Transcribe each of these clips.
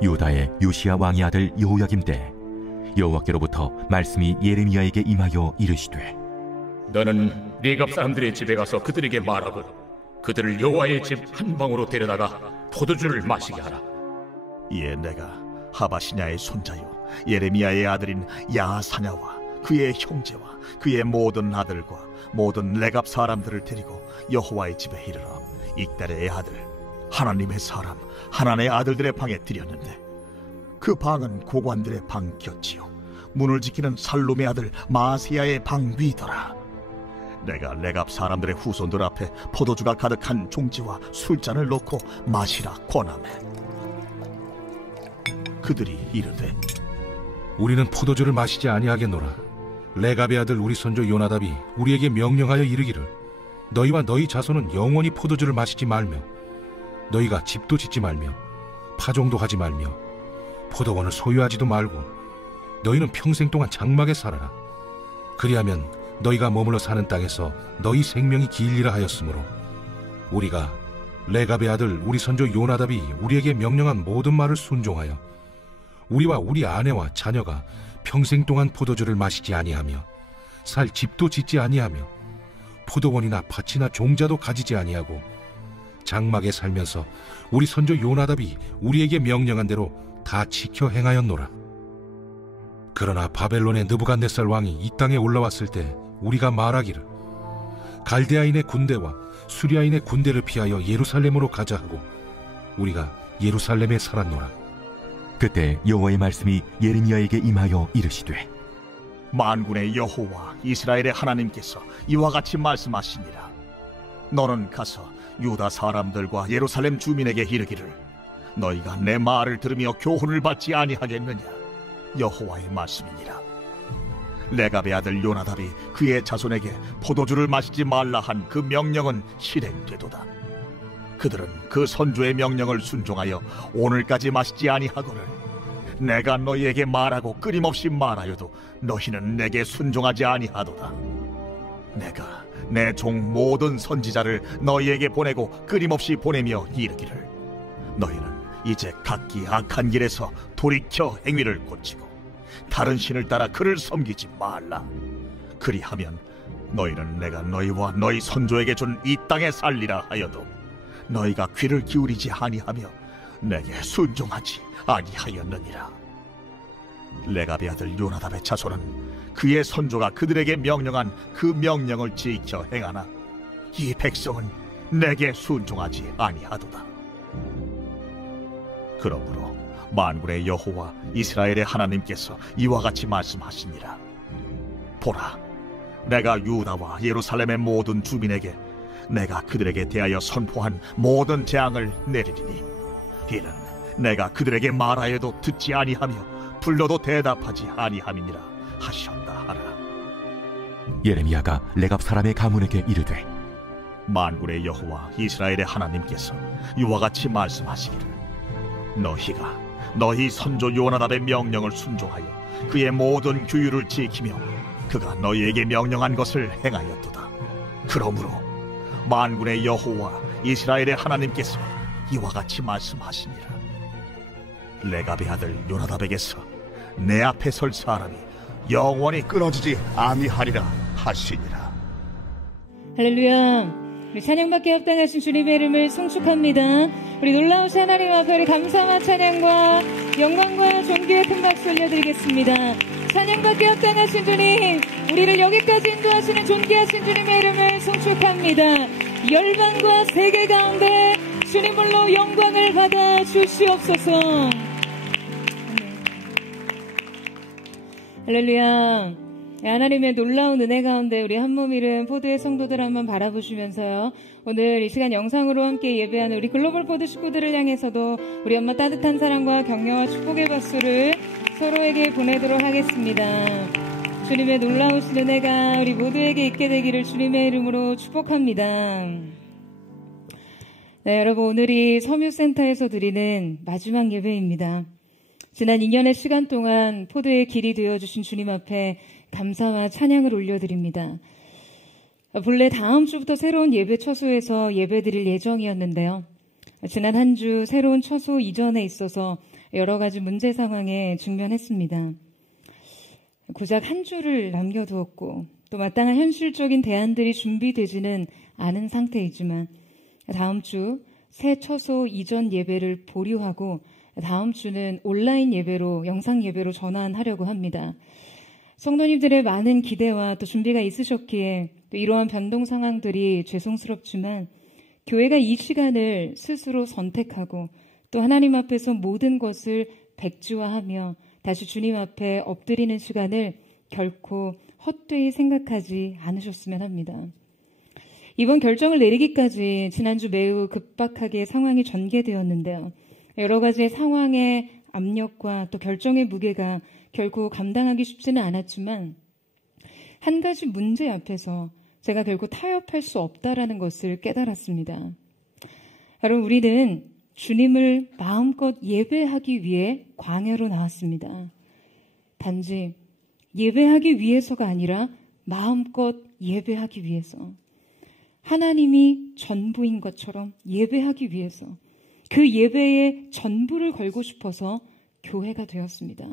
유다의 요시야 왕의 아들 여호야김 때 여호와께로부터 말씀이 예레미야에게 임하여 이르시되, 너는 네갑 사람들의 집에 가서 그들에게 말하고 그들을 여호와의 집 한 방으로 데려다가 포도주를 마시게 하라. 이에 내가 하바시냐의 손자요 예레미야의 아들인 야사냐와 그의 형제와 그의 모든 아들과 모든 레갑 사람들을 데리고 여호와의 집에 이르러 익달의 아들 하나님의 사람 하나님의 아들들의 방에 들였는데, 그 방은 고관들의 방 곁이요 문을 지키는 살룸의 아들 마세야의 방 위더라. 내가 레갑 사람들의 후손들 앞에 포도주가 가득한 종지와 술잔을 놓고 마시라 권하매, 그들이 이르되, 우리는 포도주를 마시지 아니하겠노라. 레갑의 아들 우리 손주 요나답이 우리에게 명령하여 이르기를, 너희와 너희 자손은 영원히 포도주를 마시지 말며 너희가 집도 짓지 말며 파종도 하지 말며 포도원을 소유하지도 말고 너희는 평생 동안 장막에 살아라. 그리하면 너희가 머물러 사는 땅에서 너희 생명이 길리라 하였으므로 우리가 레갑의 아들 우리 손주 요나답이 우리에게 명령한 모든 말을 순종하여 우리와 우리 아내와 자녀가 평생 동안 포도주를 마시지 아니하며 살 집도 짓지 아니하며 포도원이나 밭이나 종자도 가지지 아니하고 장막에 살면서 우리 손주 요나답이 우리에게 명령한 대로 다 지켜 행하였노라. 그러나 바벨론의 느부갓네살 왕이 이 땅에 올라왔을 때 우리가 말하기를, 갈대아인의 군대와 수리아인의 군대를 피하여 예루살렘으로 가자 하고 우리가 예루살렘에 살았노라. 그때 여호와의 말씀이 예레미야에게 임하여 이르시되, 만군의 여호와 이스라엘의 하나님께서 이와 같이 말씀하시니라. 너는 가서 유다 사람들과 예루살렘 주민에게 이르기를, 너희가 내 말을 들으며 교훈을 받지 아니하겠느냐. 여호와의 말씀이니라. 레갑의 아들 요나답이 그의 자손에게 포도주를 마시지 말라 한 그 명령은 실행되도다. 그들은 그 선조의 명령을 순종하여 오늘까지 마시지 아니하거늘 내가 너희에게 말하고 끊임없이 말하여도 너희는 내게 순종하지 아니하도다. 내가 내 종 모든 선지자를 너희에게 보내고 끊임없이 보내며 이르기를, 너희는 이제 각기 악한 길에서 돌이켜 행위를 고치고 다른 신을 따라 그를 섬기지 말라. 그리하면 너희는 내가 너희와 너희 선조에게 준 이 땅에 살리라 하여도 너희가 귀를 기울이지 아니하며 내게 순종하지 아니하였느니라. 레갑의 아들 요나답의 자손은 그의 선조가 그들에게 명령한 그 명령을 지켜 행하나 이 백성은 내게 순종하지 아니하도다. 그러므로 만군의 여호와 이스라엘의 하나님께서 이와 같이 말씀하시니라. 보라, 내가 유다와 예루살렘의 모든 주민에게 내가 그들에게 대하여 선포한 모든 재앙을 내리리니 이는 내가 그들에게 말하여도 듣지 아니하며 불러도 대답하지 아니함이니라 하셨다 하라. 예레미야가 레갑 사람의 가문에게 이르되, 만군의 여호와 이스라엘의 하나님께서 이와 같이 말씀하시기를, 너희가 너희 선조 요나답의 명령을 순종하여 그의 모든 규율을 지키며 그가 너희에게 명령한 것을 행하였도다. 그러므로 만군의 여호와 이스라엘의 하나님께서 이와 같이 말씀하시니라. 레갑의 아들 요나답에게서 내 앞에 설 사람이 영원히 끊어지지 아니하리라 하시니라. 할렐루야. 우리 찬양받게 합당하신 주님의 이름을 송축합니다. 우리 놀라우신 하나님 앞에 우리 감사와 찬양과 영광과 존귀의 큰 박수 올려드리겠습니다. 찬양받게 합당하신 주님, 우리를 여기까지 인도하시는 존귀하신 주님의 이름을 송축합니다. 열방과 세계 가운데 주님으로 영광을 받아 주시옵소서. 할렐루야. 하나님의 놀라운 은혜 가운데 우리 한몸 잃은 포도의 성도들 한번 바라보시면서요, 오늘 이 시간 영상으로 함께 예배하는 우리 글로벌 포드 식구들을 향해서도 우리 엄마 따뜻한 사랑과 격려와 축복의 박수를 서로에게 보내도록 하겠습니다. 주님의 놀라우신 은혜가 우리 모두에게 있게 되기를 주님의 이름으로 축복합니다. 네, 여러분, 오늘이 섬유센터에서 드리는 마지막 예배입니다. 지난 2년의 시간 동안 포도의 길이 되어주신 주님 앞에 감사와 찬양을 올려드립니다. 본래 다음 주부터 새로운 예배 처소에서 예배 드릴 예정이었는데요. 지난 한 주 새로운 처소 이전에 있어서 여러 가지 문제 상황에 직면했습니다. 고작 한 주를 남겨두었고 또 마땅한 현실적인 대안들이 준비되지는 않은 상태이지만 다음 주 새 처소 이전 예배를 보류하고 다음 주는 온라인 예배로 영상 예배로 전환하려고 합니다. 성도님들의 많은 기대와 또 준비가 있으셨기에 또 이러한 변동 상황들이 죄송스럽지만 교회가 이 시간을 스스로 선택하고 또 하나님 앞에서 모든 것을 백지화하며 다시 주님 앞에 엎드리는 시간을 결코 헛되이 생각하지 않으셨으면 합니다. 이번 결정을 내리기까지 지난주 매우 급박하게 상황이 전개되었는데요. 여러 가지의 상황의 압력과 또 결정의 무게가 결코 감당하기 쉽지는 않았지만 한 가지 문제 앞에서 제가 결코 타협할 수 없다라는 것을 깨달았습니다. 여러분, 우리는 주님을 마음껏 예배하기 위해 광야로 나왔습니다. 단지 예배하기 위해서가 아니라 마음껏 예배하기 위해서, 하나님이 전부인 것처럼 예배하기 위해서, 그 예배에 전부를 걸고 싶어서 교회가 되었습니다.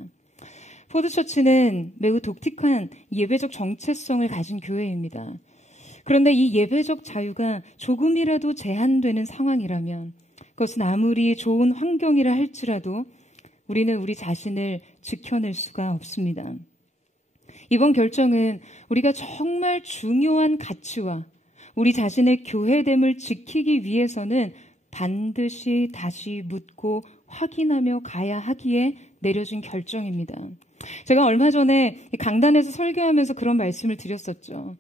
포드처치는 매우 독특한 예배적 정체성을 가진 교회입니다. 그런데 이 예배적 자유가 조금이라도 제한되는 상황이라면, 그것은 아무리 좋은 환경이라 할지라도 우리는 우리 자신을 지켜낼 수가 없습니다. 이번 결정은 우리가 정말 중요한 가치와 우리 자신의 교회됨을 지키기 위해서는 반드시 다시 묻고 확인하며 가야 하기에 내려진 결정입니다. 제가 얼마 전에 강단에서 설교하면서 그런 말씀을 드렸었죠.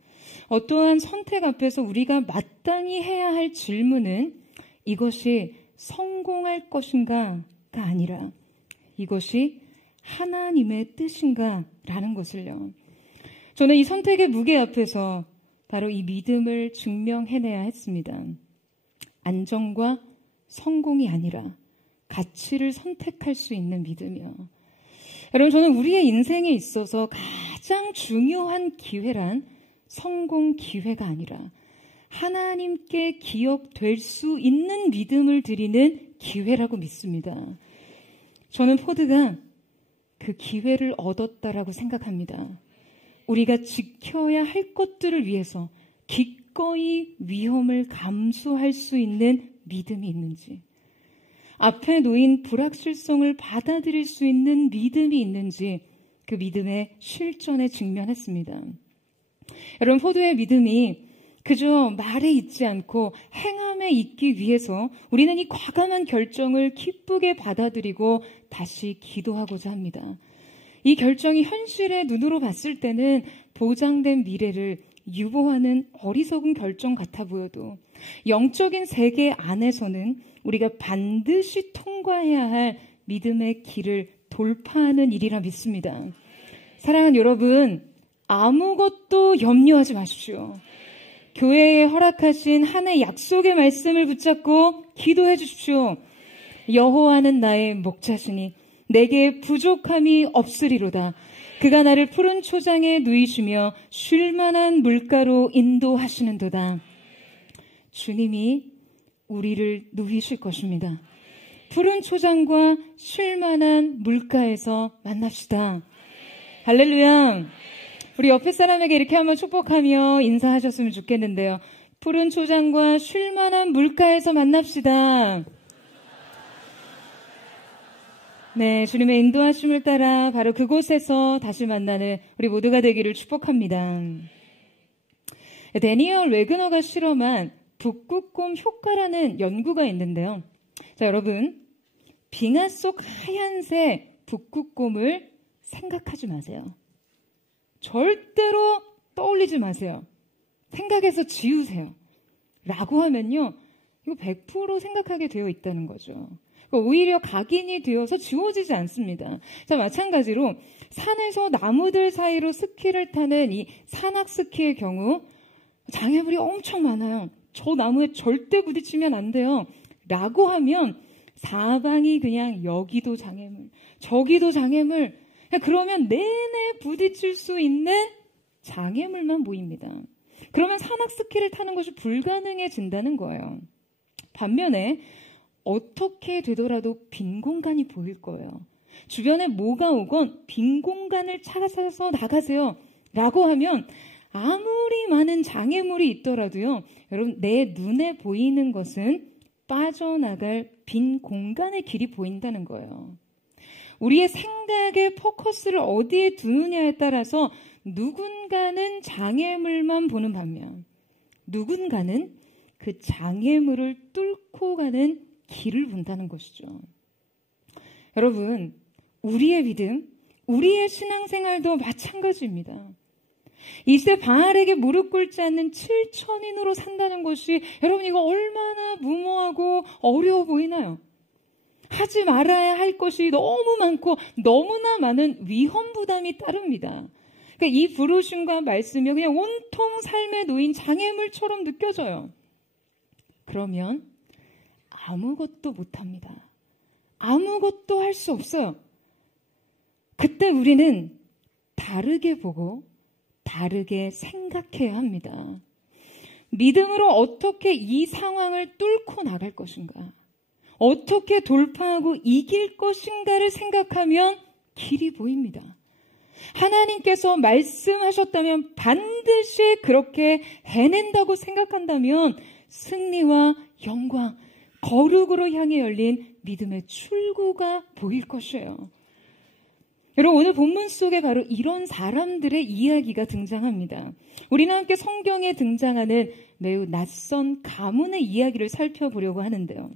어떠한 선택 앞에서 우리가 마땅히 해야 할 질문은 이것이 성공할 것인가가 아니라 이것이 하나님의 뜻인가 라는 것을요. 저는 이 선택의 무게 앞에서 바로 이 믿음을 증명해내야 했습니다. 안정과 성공이 아니라 가치를 선택할 수 있는 믿음이요. 여러분, 저는 우리의 인생에 있어서 가장 중요한 기회란 성공 기회가 아니라 하나님께 기억될 수 있는 믿음을 드리는 기회라고 믿습니다. 저는 포드가 그 기회를 얻었다라고 생각합니다. 우리가 지켜야 할 것들을 위해서 기꺼이 위험을 감수할 수 있는 믿음이 있는지, 앞에 놓인 불확실성을 받아들일 수 있는 믿음이 있는지 그 믿음의 실전에 직면했습니다. 여러분, 포드의 믿음이 그저 말에 있지 않고 행함에 있기 위해서 우리는 이 과감한 결정을 기쁘게 받아들이고 다시 기도하고자 합니다. 이 결정이 현실의 눈으로 봤을 때는 보장된 미래를 유보하는 어리석은 결정 같아 보여도 영적인 세계 안에서는 우리가 반드시 통과해야 할 믿음의 길을 돌파하는 일이라 믿습니다. 사랑하는 여러분, 아무것도 염려하지 마십시오. 교회에 허락하신 한 해 약속의 말씀을 붙잡고 기도해 주십시오. 여호와는 나의 목자시니 내게 부족함이 없으리로다. 그가 나를 푸른 초장에 누이시며 쉴 만한 물가로 인도하시는도다. 주님이 우리를 누이실 것입니다. 푸른 초장과 쉴 만한 물가에서 만납시다. 할렐루야. 우리 옆에 사람에게 이렇게 한번 축복하며 인사하셨으면 좋겠는데요. 푸른 초장과 쉴 만한 물가에서 만납시다. 네, 주님의 인도하심을 따라 바로 그곳에서 다시 만나는 우리 모두가 되기를 축복합니다. 데니얼 웨그너가 실험한 북극곰 효과라는 연구가 있는데요. 자, 여러분, 빙하 속 하얀색 북극곰을 생각하지 마세요. 절대로 떠올리지 마세요. 생각해서 지우세요. 라고 하면요, 이거 100% 생각하게 되어 있다는 거죠. 오히려 각인이 되어서 지워지지 않습니다. 자, 마찬가지로 산에서 나무들 사이로 스키를 타는 이 산악 스키의 경우 장애물이 엄청 많아요. 저 나무에 절대 부딪히면 안 돼요. 라고 하면 사방이 그냥 여기도 장애물, 저기도 장애물, 그러면 내내 부딪힐 수 있는 장애물만 보입니다. 그러면 산악 스키를 타는 것이 불가능해진다는 거예요. 반면에 어떻게 되더라도 빈 공간이 보일 거예요. 주변에 뭐가 오건 빈 공간을 찾아서 나가세요 라고 하면 아무리 많은 장애물이 있더라도요, 여러분, 내 눈에 보이는 것은 빠져나갈 빈 공간의 길이 보인다는 거예요. 우리의 생각의 포커스를 어디에 두느냐에 따라서 누군가는 장애물만 보는 반면 누군가는 그 장애물을 뚫고 가는 길을 본다는 것이죠. 여러분, 우리의 믿음, 우리의 신앙생활도 마찬가지입니다. 이 시대 바알에게 무릎 꿇지 않는 7천인으로 산다는 것이 여러분 이거 얼마나 무모하고 어려워 보이나요? 하지 말아야 할 것이 너무 많고 너무나 많은 위험 부담이 따릅니다. 그러니까 이 부르심과 말씀이 그냥 온통 삶에 놓인 장애물처럼 느껴져요. 그러면 아무것도 못합니다. 아무것도 할 수 없어요. 그때 우리는 다르게 보고 다르게 생각해야 합니다. 믿음으로 어떻게 이 상황을 뚫고 나갈 것인가? 어떻게 돌파하고 이길 것인가를 생각하면 길이 보입니다. 하나님께서 말씀하셨다면 반드시 그렇게 해낸다고 생각한다면 승리와 영광, 거룩으로 향해 열린 믿음의 출구가 보일 것이에요. 여러분, 오늘 본문 속에 바로 이런 사람들의 이야기가 등장합니다. 우리는 함께 성경에 등장하는 매우 낯선 가문의 이야기를 살펴보려고 하는데요.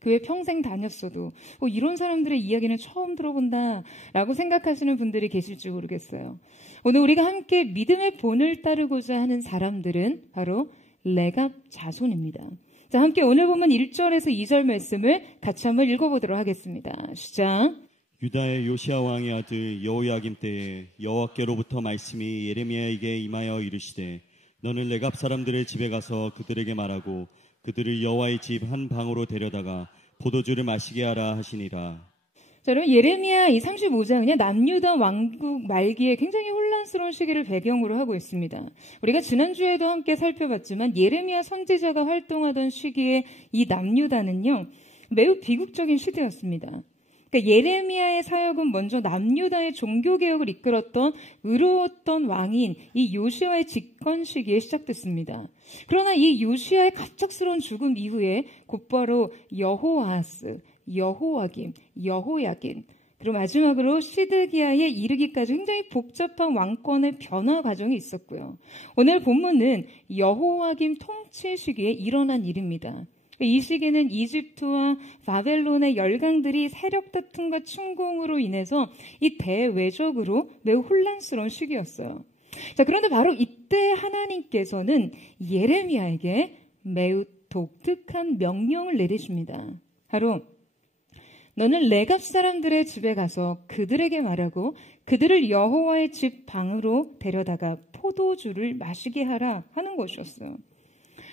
교회 평생 다녔어도 이런 사람들의 이야기는 처음 들어본다라고 생각하시는 분들이 계실지 모르겠어요. 오늘 우리가 함께 믿음의 본을 따르고자 하는 사람들은 바로 레갑 자손입니다. 자, 함께 오늘 본문 1절에서 2절 말씀을 같이 한번 읽어보도록 하겠습니다. 시작. 유다의 요시야 왕의 아들 여호야김 때에 여호와께로부터 말씀이 예레미야에게 임하여 이르시되 너는 레갑 사람들의 집에 가서 그들에게 말하고 그들을 여호와의 집 한 방으로 데려다가 포도주를 마시게 하라 하시니라. 자, 여러분, 예레미야 이 35장은요, 남유다 왕국 말기에 굉장히 혼란스러운 시기를 배경으로 하고 있습니다. 우리가 지난주에도 함께 살펴봤지만 예레미야 선지자가 활동하던 시기에 이 남유다는요, 매우 비극적인 시대였습니다. 그러니까 예레미야의 사역은 먼저 남유다의 종교개혁을 이끌었던 의로웠던 왕인 이 요시아의 집권 시기에 시작됐습니다. 그러나 이 요시아의 갑작스러운 죽음 이후에 곧바로 여호아하스, 여호와김, 여호야긴, 그리고 마지막으로 시드기야에 이르기까지 굉장히 복잡한 왕권의 변화 과정이 있었고요. 오늘 본문은 여호와김 통치 시기에 일어난 일입니다. 이 시기는 이집트와 바벨론의 열강들이 세력 다툼과 침공으로 인해서 이 대외적으로 매우 혼란스러운 시기였어요. 자, 그런데 바로 이때 하나님께서는 예레미야에게 매우 독특한 명령을 내리십니다. 바로 너는 레갑 사람들의 집에 가서 그들에게 말하고 그들을 여호와의 집 방으로 데려다가 포도주를 마시게 하라 하는 것이었어요.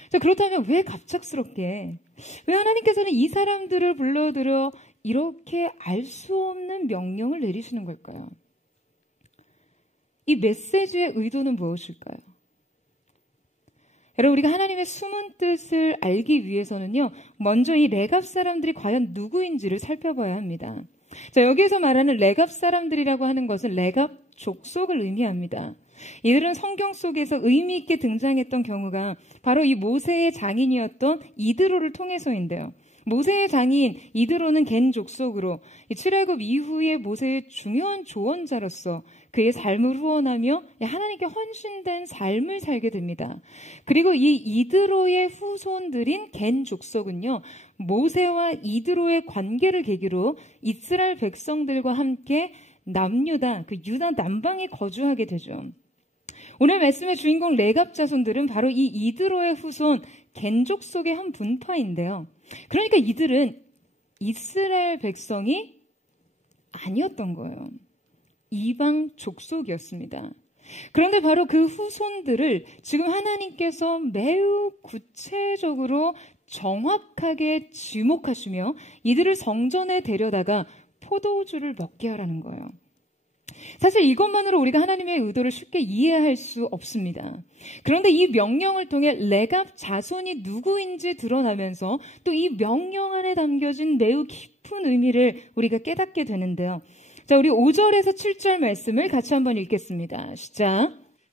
자, 그렇다면 왜 갑작스럽게, 왜 하나님께서는 이 사람들을 불러들여 이렇게 알 수 없는 명령을 내리시는 걸까요? 이 메시지의 의도는 무엇일까요? 여러분, 우리가 하나님의 숨은 뜻을 알기 위해서는요, 먼저 이 레갑 사람들이 과연 누구인지를 살펴봐야 합니다. 자, 여기에서 말하는 레갑 사람들이라고 하는 것은 레갑 족속을 의미합니다. 이들은 성경 속에서 의미 있게 등장했던 경우가 바로 이 모세의 장인이었던 이드로를 통해서인데요. 모세의 장인 이드로는 겐 족속으로 출애굽 이후에 모세의 중요한 조언자로서 그의 삶을 후원하며 하나님께 헌신된 삶을 살게 됩니다. 그리고 이 이드로의 후손들인 겐 족속은요, 모세와 이드로의 관계를 계기로 이스라엘 백성들과 함께 남유다, 그 유다 남방에 거주하게 되죠. 오늘 말씀의 주인공 레갑 자손들은 바로 이 이드로의 후손 겐 족속의 한 분파인데요. 그러니까 이들은 이스라엘 백성이 아니었던 거예요. 이방 족속이었습니다. 그런데 바로 그 후손들을 지금 하나님께서 매우 구체적으로 정확하게 지목하시며 이들을 성전에 데려다가 포도주를 먹게 하라는 거예요. 사실 이것만으로 우리가 하나님의 의도를 쉽게 이해할 수 없습니다. 그런데 이 명령을 통해 레갑 자손이 누구인지 드러나면서 또 이 명령 안에 담겨진 매우 깊은 의미를 우리가 깨닫게 되는데요. 자, 우리 5절에서 7절 말씀을 같이 한번 읽겠습니다. 시작.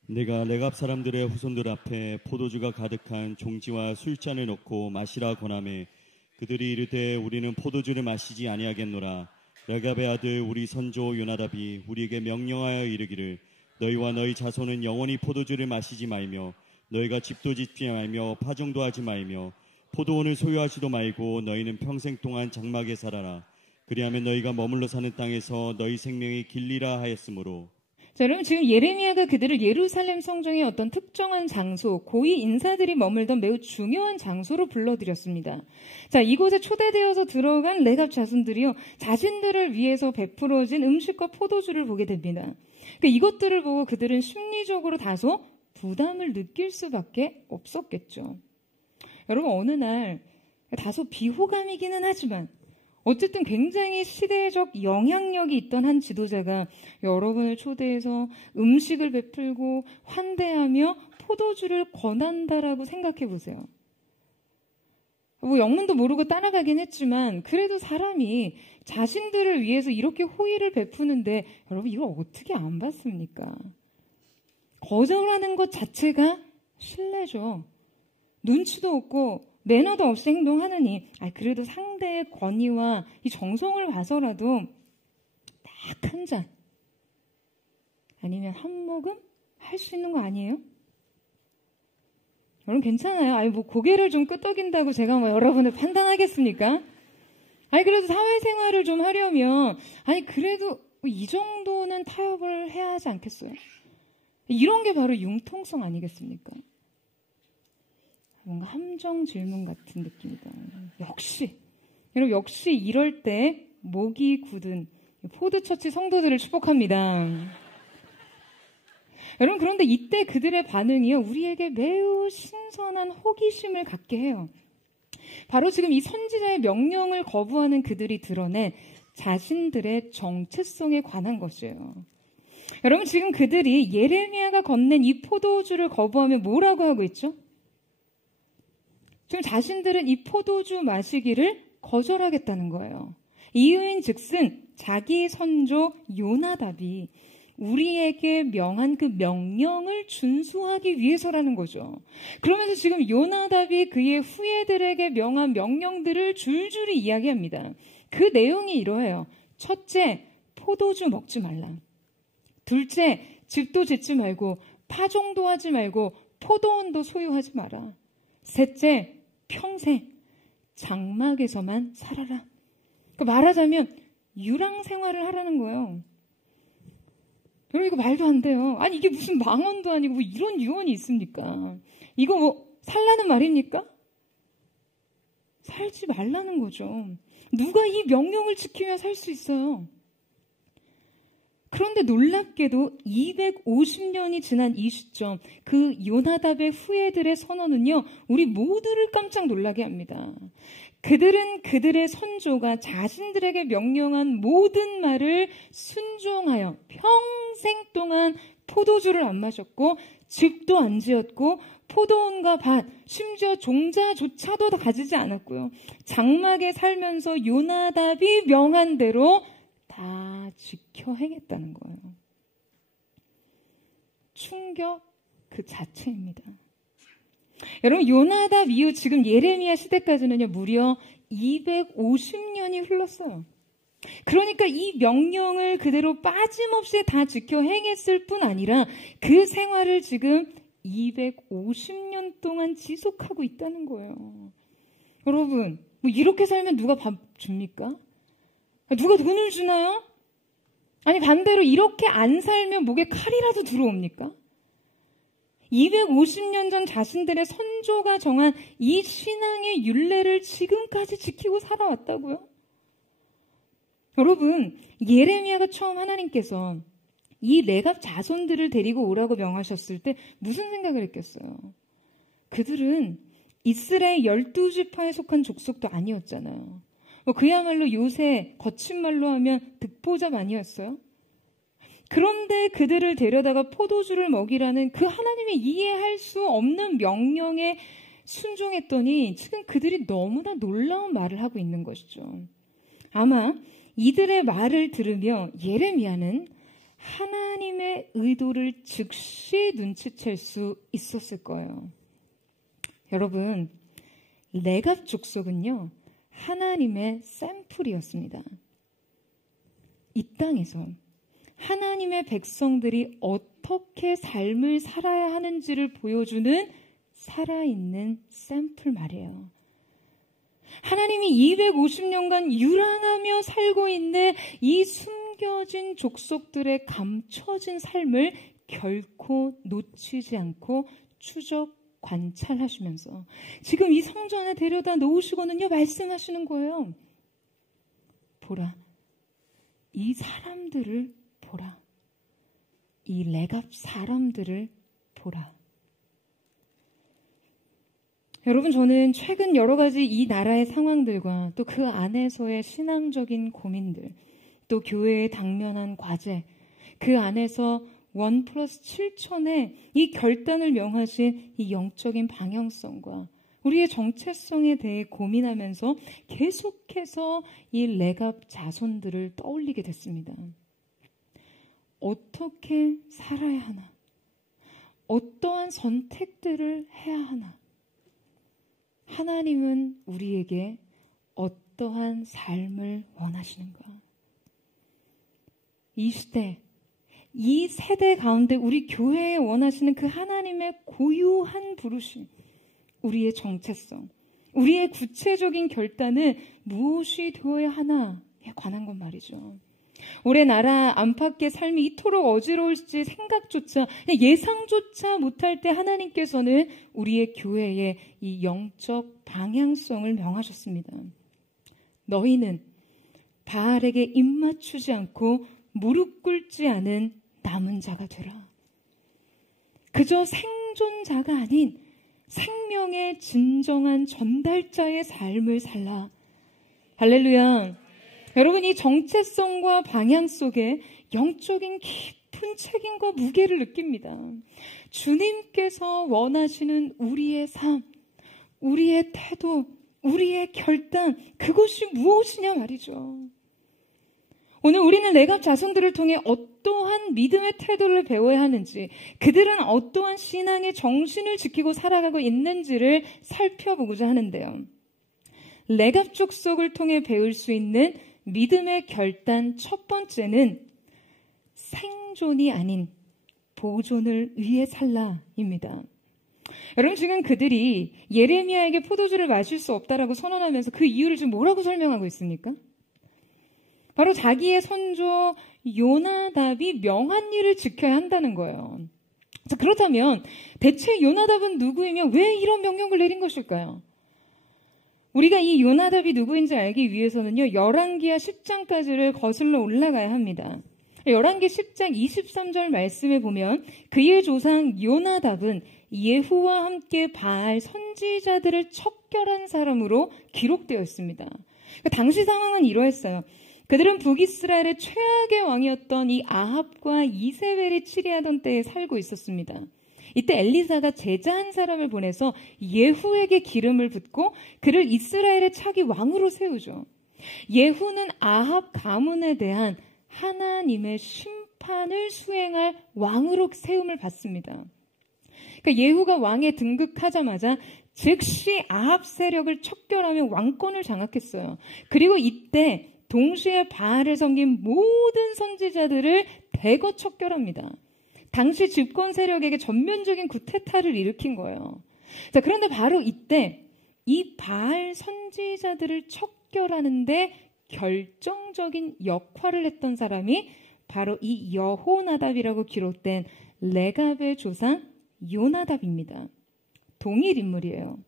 내가 레갑 사람들의 후손들 앞에 포도주가 가득한 종지와 술잔을 놓고 마시라 권하매 그들이 이르되 우리는 포도주를 마시지 아니하겠노라. 레갑의 아들 우리 선조 요나답이 우리에게 명령하여 이르기를 너희와 너희 자손은 영원히 포도주를 마시지 말며 너희가 집도 짓지 말며 파종도 하지 말며 포도원을 소유하지도 말고 너희는 평생 동안 장막에 살아라. 그리하면 너희가 머물러 사는 땅에서 너희 생명이 길리라 하였으므로. 자, 여러분 지금 예레미야가 그들을 예루살렘 성전의 어떤 특정한 장소, 고위 인사들이 머물던 매우 중요한 장소로 불러들였습니다. 자, 이곳에 초대되어서 들어간 레갑 자손들이요, 자신들을 위해서 베풀어진 음식과 포도주를 보게 됩니다. 그러니까 이것들을 보고 그들은 심리적으로 다소 부담을 느낄 수밖에 없었겠죠. 여러분 어느 날 다소 비호감이기는 하지만 어쨌든 굉장히 시대적 영향력이 있던 한 지도자가 여러분을 초대해서 음식을 베풀고 환대하며 포도주를 권한다라고 생각해 보세요. 뭐 영문도 모르고 따라가긴 했지만 그래도 사람이 자신들을 위해서 이렇게 호의를 베푸는데 여러분 이걸 어떻게 안 받습니까? 거절하는 것 자체가 신뢰죠. 눈치도 없고 매너도 없이 행동하느니 그래도 상대의 권위와 이 정성을 봐서라도 딱 한 잔 아니면 한 모금 할 수 있는 거 아니에요? 여러분 괜찮아요. 뭐 고개를 좀 끄덕인다고 제가 뭐 여러분을 판단하겠습니까? 그래도 사회생활을 좀 하려면 그래도 이 정도는 타협을 해야 하지 않겠어요? 이런 게 바로 융통성 아니겠습니까? 뭔가 함정 질문 같은 느낌이다. 여러분 역시 이럴 때 목이 굳은 포드처치 성도들을 축복합니다. 여러분 그런데 이때 그들의 반응이요 우리에게 매우 신선한 호기심을 갖게 해요. 바로 지금 이 선지자의 명령을 거부하는 그들이 드러낸 자신들의 정체성에 관한 것이에요. 여러분 지금 그들이 예레미야가 건넨 이 포도주를 거부하며 뭐라고 하고 있죠? 지금 자신들은 이 포도주 마시기를 거절하겠다는 거예요. 이유인 즉슨 자기 선조 요나답이 우리에게 명한 그 명령을 준수하기 위해서라는 거죠. 그러면서 지금 요나답이 그의 후예들에게 명한 명령들을 줄줄이 이야기합니다. 그 내용이 이러해요. 첫째, 포도주 먹지 말라. 둘째, 집도 짓지 말고 파종도 하지 말고 포도원도 소유하지 마라. 셋째, 평생 장막에서만 살아라. 그러니까 말하자면 유랑 생활을 하라는 거예요. 여러분 이거 말도 안 돼요. 이게 무슨 망언도 아니고 뭐 이런 유언이 있습니까? 이거 뭐 살라는 말입니까? 살지 말라는 거죠. 누가 이 명령을 지키며 살 수 있어요? 그런데 놀랍게도 250년이 지난 이 시점 그 요나답의 후예들의 선언은요 우리 모두를 깜짝 놀라게 합니다. 그들은 그들의 선조가 자신들에게 명령한 모든 말을 순종하여 평생 동안 포도주를 안 마셨고 집도 안 지었고 포도원과 밭, 심지어 종자조차도 다 가지지 않았고요. 장막에 살면서 요나답이 명한 대로 다 지켜 행했다는 거예요. 충격 그 자체입니다. 여러분 요나답 이후 지금 예레미야 시대까지는요 무려 250년이 흘렀어요. 그러니까 이 명령을 그대로 빠짐없이 다 지켜 행했을 뿐 아니라 그 생활을 지금 250년 동안 지속하고 있다는 거예요. 여러분 뭐 이렇게 살면 누가 밥 줍니까? 누가 돈을 주나요? 반대로 이렇게 안 살면 목에 칼이라도 들어옵니까? 250년 전 자신들의 선조가 정한 이 신앙의 율례를 지금까지 지키고 살아왔다고요? 여러분, 예레미야가 처음 하나님께서 이 레갑 자손들을 데리고 오라고 명하셨을 때 무슨 생각을 했겠어요? 그들은 이스라엘 12지파에 속한 족속도 아니었잖아요. 그야말로 요새 거친 말로 하면 득보잡 아니었어요? 그런데 그들을 데려다가 포도주를 먹이라는 그 하나님의 이해할 수 없는 명령에 순종했더니 지금 그들이 너무나 놀라운 말을 하고 있는 것이죠. 아마 이들의 말을 들으며 예레미야는 하나님의 의도를 즉시 눈치챌 수 있었을 거예요. 여러분, 레갑 족속은요, 하나님의 샘플이었습니다. 이 땅에서 하나님의 백성들이 어떻게 삶을 살아야 하는지를 보여주는 살아있는 샘플 말이에요. 하나님이 250년간 유랑하며 살고 있는 이 숨겨진 족속들의 감춰진 삶을 결코 놓치지 않고 추적 관찰하시면서 지금 이 성전에 데려다 놓으시고는요, 말씀하시는 거예요. 보라, 이 사람들을 보라. 이 레갑 사람들을 보라. 여러분, 저는 최근 여러 가지 이 나라의 상황들과 또 그 안에서의 신앙적인 고민들, 또 교회에 당면한 과제, 그 안에서 1+7천의 이 결단을 명하신 이 영적인 방향성과 우리의 정체성에 대해 고민하면서 계속해서 이 레갑 자손들을 떠올리게 됐습니다. 어떻게 살아야 하나? 어떠한 선택들을 해야 하나? 하나님은 우리에게 어떠한 삶을 원하시는가? 이 시대, 이 세대 가운데 우리 교회에 원하시는 그 하나님의 고유한 부르심, 우리의 정체성, 우리의 구체적인 결단은 무엇이 되어야 하나에 관한 것 말이죠. 올해 나라 안팎의 삶이 이토록 어지러울지 생각조차, 예상조차 못할 때 하나님께서는 우리의 교회에 이 영적 방향성을 명하셨습니다. 너희는 바알에게 입맞추지 않고 무릎 꿇지 않은 남은 자가 되라. 그저 생존자가 아닌 생명의 진정한 전달자의 삶을 살라. 할렐루야. 여러분, 이 정체성과 방향 속에 영적인 깊은 책임과 무게를 느낍니다. 주님께서 원하시는 우리의 삶, 우리의 태도, 우리의 결단, 그것이 무엇이냐 말이죠. 오늘 우리는 레갑 자손들을 통해 어떠한 믿음의 태도를 배워야 하는지, 그들은 어떠한 신앙의 정신을 지키고 살아가고 있는지를 살펴보고자 하는데요. 레갑 족속을 통해 배울 수 있는 믿음의 결단 첫 번째는 생존이 아닌 보존을 위해 살라입니다. 여러분, 지금 그들이 예레미야에게 포도주를 마실 수 없다라고 선언하면서 그 이유를 지금 뭐라고 설명하고 있습니까? 바로 자기의 선조 요나답이 명한 일을 지켜야 한다는 거예요. 그렇다면 대체 요나답은 누구이며 왜 이런 명령을 내린 것일까요? 우리가 이 요나답이 누구인지 알기 위해서는요, 열왕기하 10장까지를 거슬러 올라가야 합니다. 열왕기 10장 23절 말씀에 보면 그의 조상 요나답은 예후와 함께 바알 선지자들을 척결한 사람으로 기록되어 있습니다. 당시 상황은 이러했어요. 그들은 북이스라엘의 최악의 왕이었던 이 아합과 이세벨이 치리하던 때에 살고 있었습니다. 이때 엘리사가 제자 한 사람을 보내서 예후에게 기름을 붓고 그를 이스라엘의 차기 왕으로 세우죠. 예후는 아합 가문에 대한 하나님의 심판을 수행할 왕으로 세움을 받습니다. 그러니까 예후가 왕에 등극하자마자 즉시 아합 세력을 척결하며 왕권을 장악했어요. 그리고 이때 동시에 바알을 섬긴 모든 선지자들을 대거 척결합니다. 당시 집권 세력에게 전면적인 쿠데타를 일으킨 거예요. 자, 그런데 바로 이때 이 바알 선지자들을 척결하는데 결정적인 역할을 했던 사람이 바로 이 여호나답이라고 기록된 레갑의 조상 요나답입니다. 동일 인물이에요.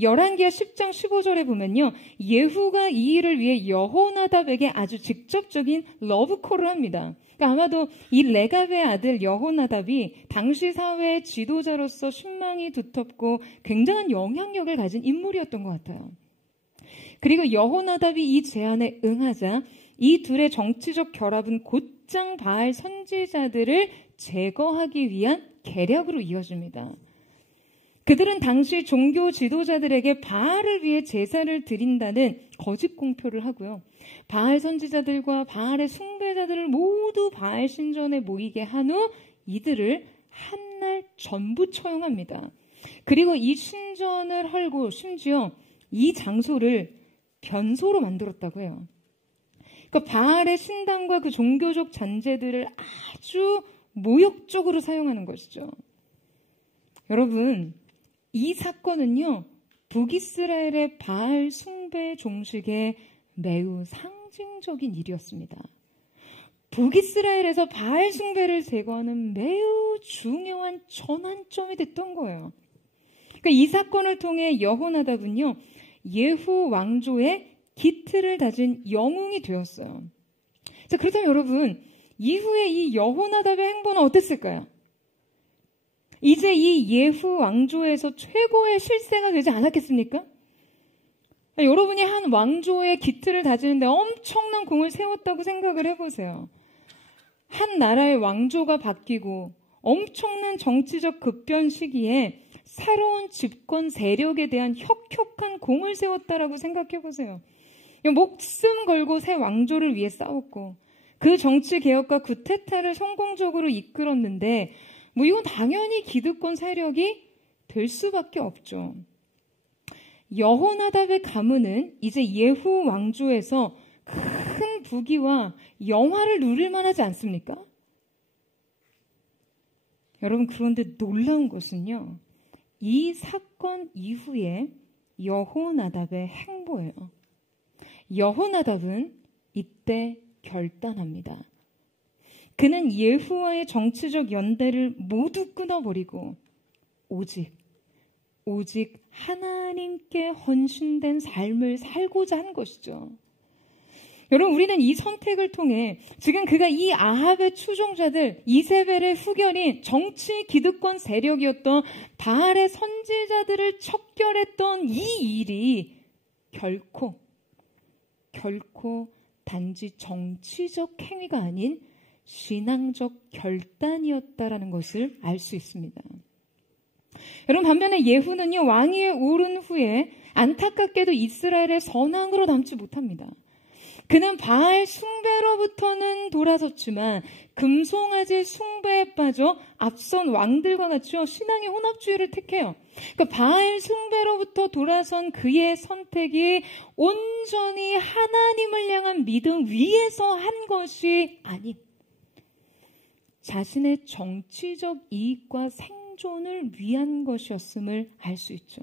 열왕기하 10장 15절에 보면요, 예후가 이 일을 위해 여호나답에게 아주 직접적인 러브콜을 합니다. 그러니까 아마도 이 레갑의 아들 여호나답이 당시 사회의 지도자로서 신망이 두텁고 굉장한 영향력을 가진 인물이었던 것 같아요. 그리고 여호나답이 이 제안에 응하자 이 둘의 정치적 결합은 곧장 바알 선지자들을 제거하기 위한 계략으로 이어집니다. 그들은 당시 종교 지도자들에게 바알을 위해 제사를 드린다는 거짓 공표를 하고요. 바알 선지자들과 바알의 숭배자들을 모두 바알 신전에 모이게 한 후 이들을 한날 전부 처형합니다. 그리고 이 신전을 헐고 심지어 이 장소를 변소로 만들었다고 해요. 그러니까 바알의 신당과 그 종교적 잔재들을 아주 모욕적으로 사용하는 것이죠. 여러분, 이 사건은요, 북이스라엘의 바알 숭배 종식의 매우 상징적인 일이었습니다. 북이스라엘에서 바알 숭배를 제거하는 매우 중요한 전환점이 됐던 거예요. 그러니까 이 사건을 통해 여호나답은요, 예후 왕조의 기틀을 다진 영웅이 되었어요. 자, 그렇다면 여러분, 이후에 이 여호나답의 행보는 어땠을까요? 이제 이 예후 왕조에서 최고의 실세가 되지 않았겠습니까? 여러분이 한 왕조의 기틀을 다지는데 엄청난 공을 세웠다고 생각을 해보세요. 한 나라의 왕조가 바뀌고 엄청난 정치적 급변 시기에 새로운 집권 세력에 대한 혁혁한 공을 세웠다라고 생각해보세요. 목숨 걸고 새 왕조를 위해 싸웠고 그 정치 개혁과 쿠데타를 성공적으로 이끌었는데 이건 당연히 기득권 세력이 될 수밖에 없죠. 여호나답의 가문은 이제 예후 왕조에서 큰 부귀와 영화를 누릴 만하지 않습니까? 여러분, 그런데 놀라운 것은요, 이 사건 이후에 여호나답의 행보예요. 여호나답은 이때 결단합니다. 그는 예후와의 정치적 연대를 모두 끊어버리고 오직 하나님께 헌신된 삶을 살고자 한 것이죠. 여러분, 우리는 이 선택을 통해 지금 그가 이 아합의 추종자들, 이세벨의 후견인 정치 기득권 세력이었던 바알의 선지자들을 척결했던 이 일이 결코 단지 정치적 행위가 아닌 신앙적 결단이었다라는 것을 알 수 있습니다. 여러분, 반면에 예후는요, 왕위에 오른 후에 안타깝게도 이스라엘의 선왕으로 남지 못합니다. 그는 바알 숭배로부터는 돌아섰지만 금송아지 숭배에 빠져 앞선 왕들과 같이요, 신앙의 혼합주의를 택해요. 그러니까 바알 숭배로부터 돌아선 그의 선택이 온전히 하나님을 향한 믿음 위에서 한 것이 아닌 자신의 정치적 이익과 생존을 위한 것이었음을 알 수 있죠.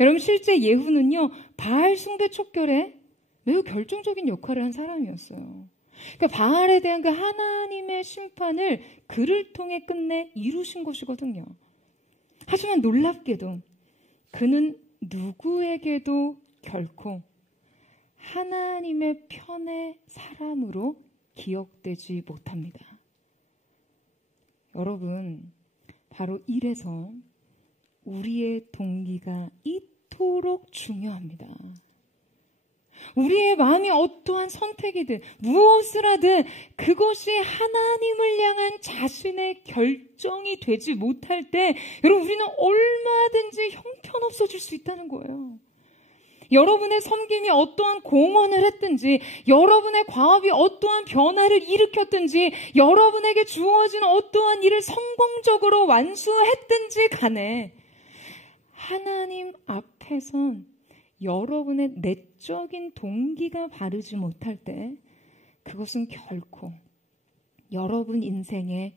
여러분, 실제 예후는요, 바알 숭배 척결에 매우 결정적인 역할을 한 사람이었어요. 그러니까 바알에 대한 그 하나님의 심판을 그를 통해 끝내 이루신 것이거든요. 하지만 놀랍게도 그는 누구에게도 결코 하나님의 편의 사람으로 기억되지 못합니다. 여러분, 바로 이래서 우리의 동기가 이토록 중요합니다. 우리의 마음이 어떠한 선택이든 무엇을 하든 그것이 하나님을 향한 자신의 결정이 되지 못할 때 여러분, 우리는 얼마든지 형편없어질 수 있다는 거예요. 여러분의 섬김이 어떠한 공헌을 했든지, 여러분의 과업이 어떠한 변화를 일으켰든지, 여러분에게 주어진 어떠한 일을 성공적으로 완수했든지 간에 하나님 앞에선 여러분의 내적인 동기가 바르지 못할 때 그것은 결코 여러분 인생의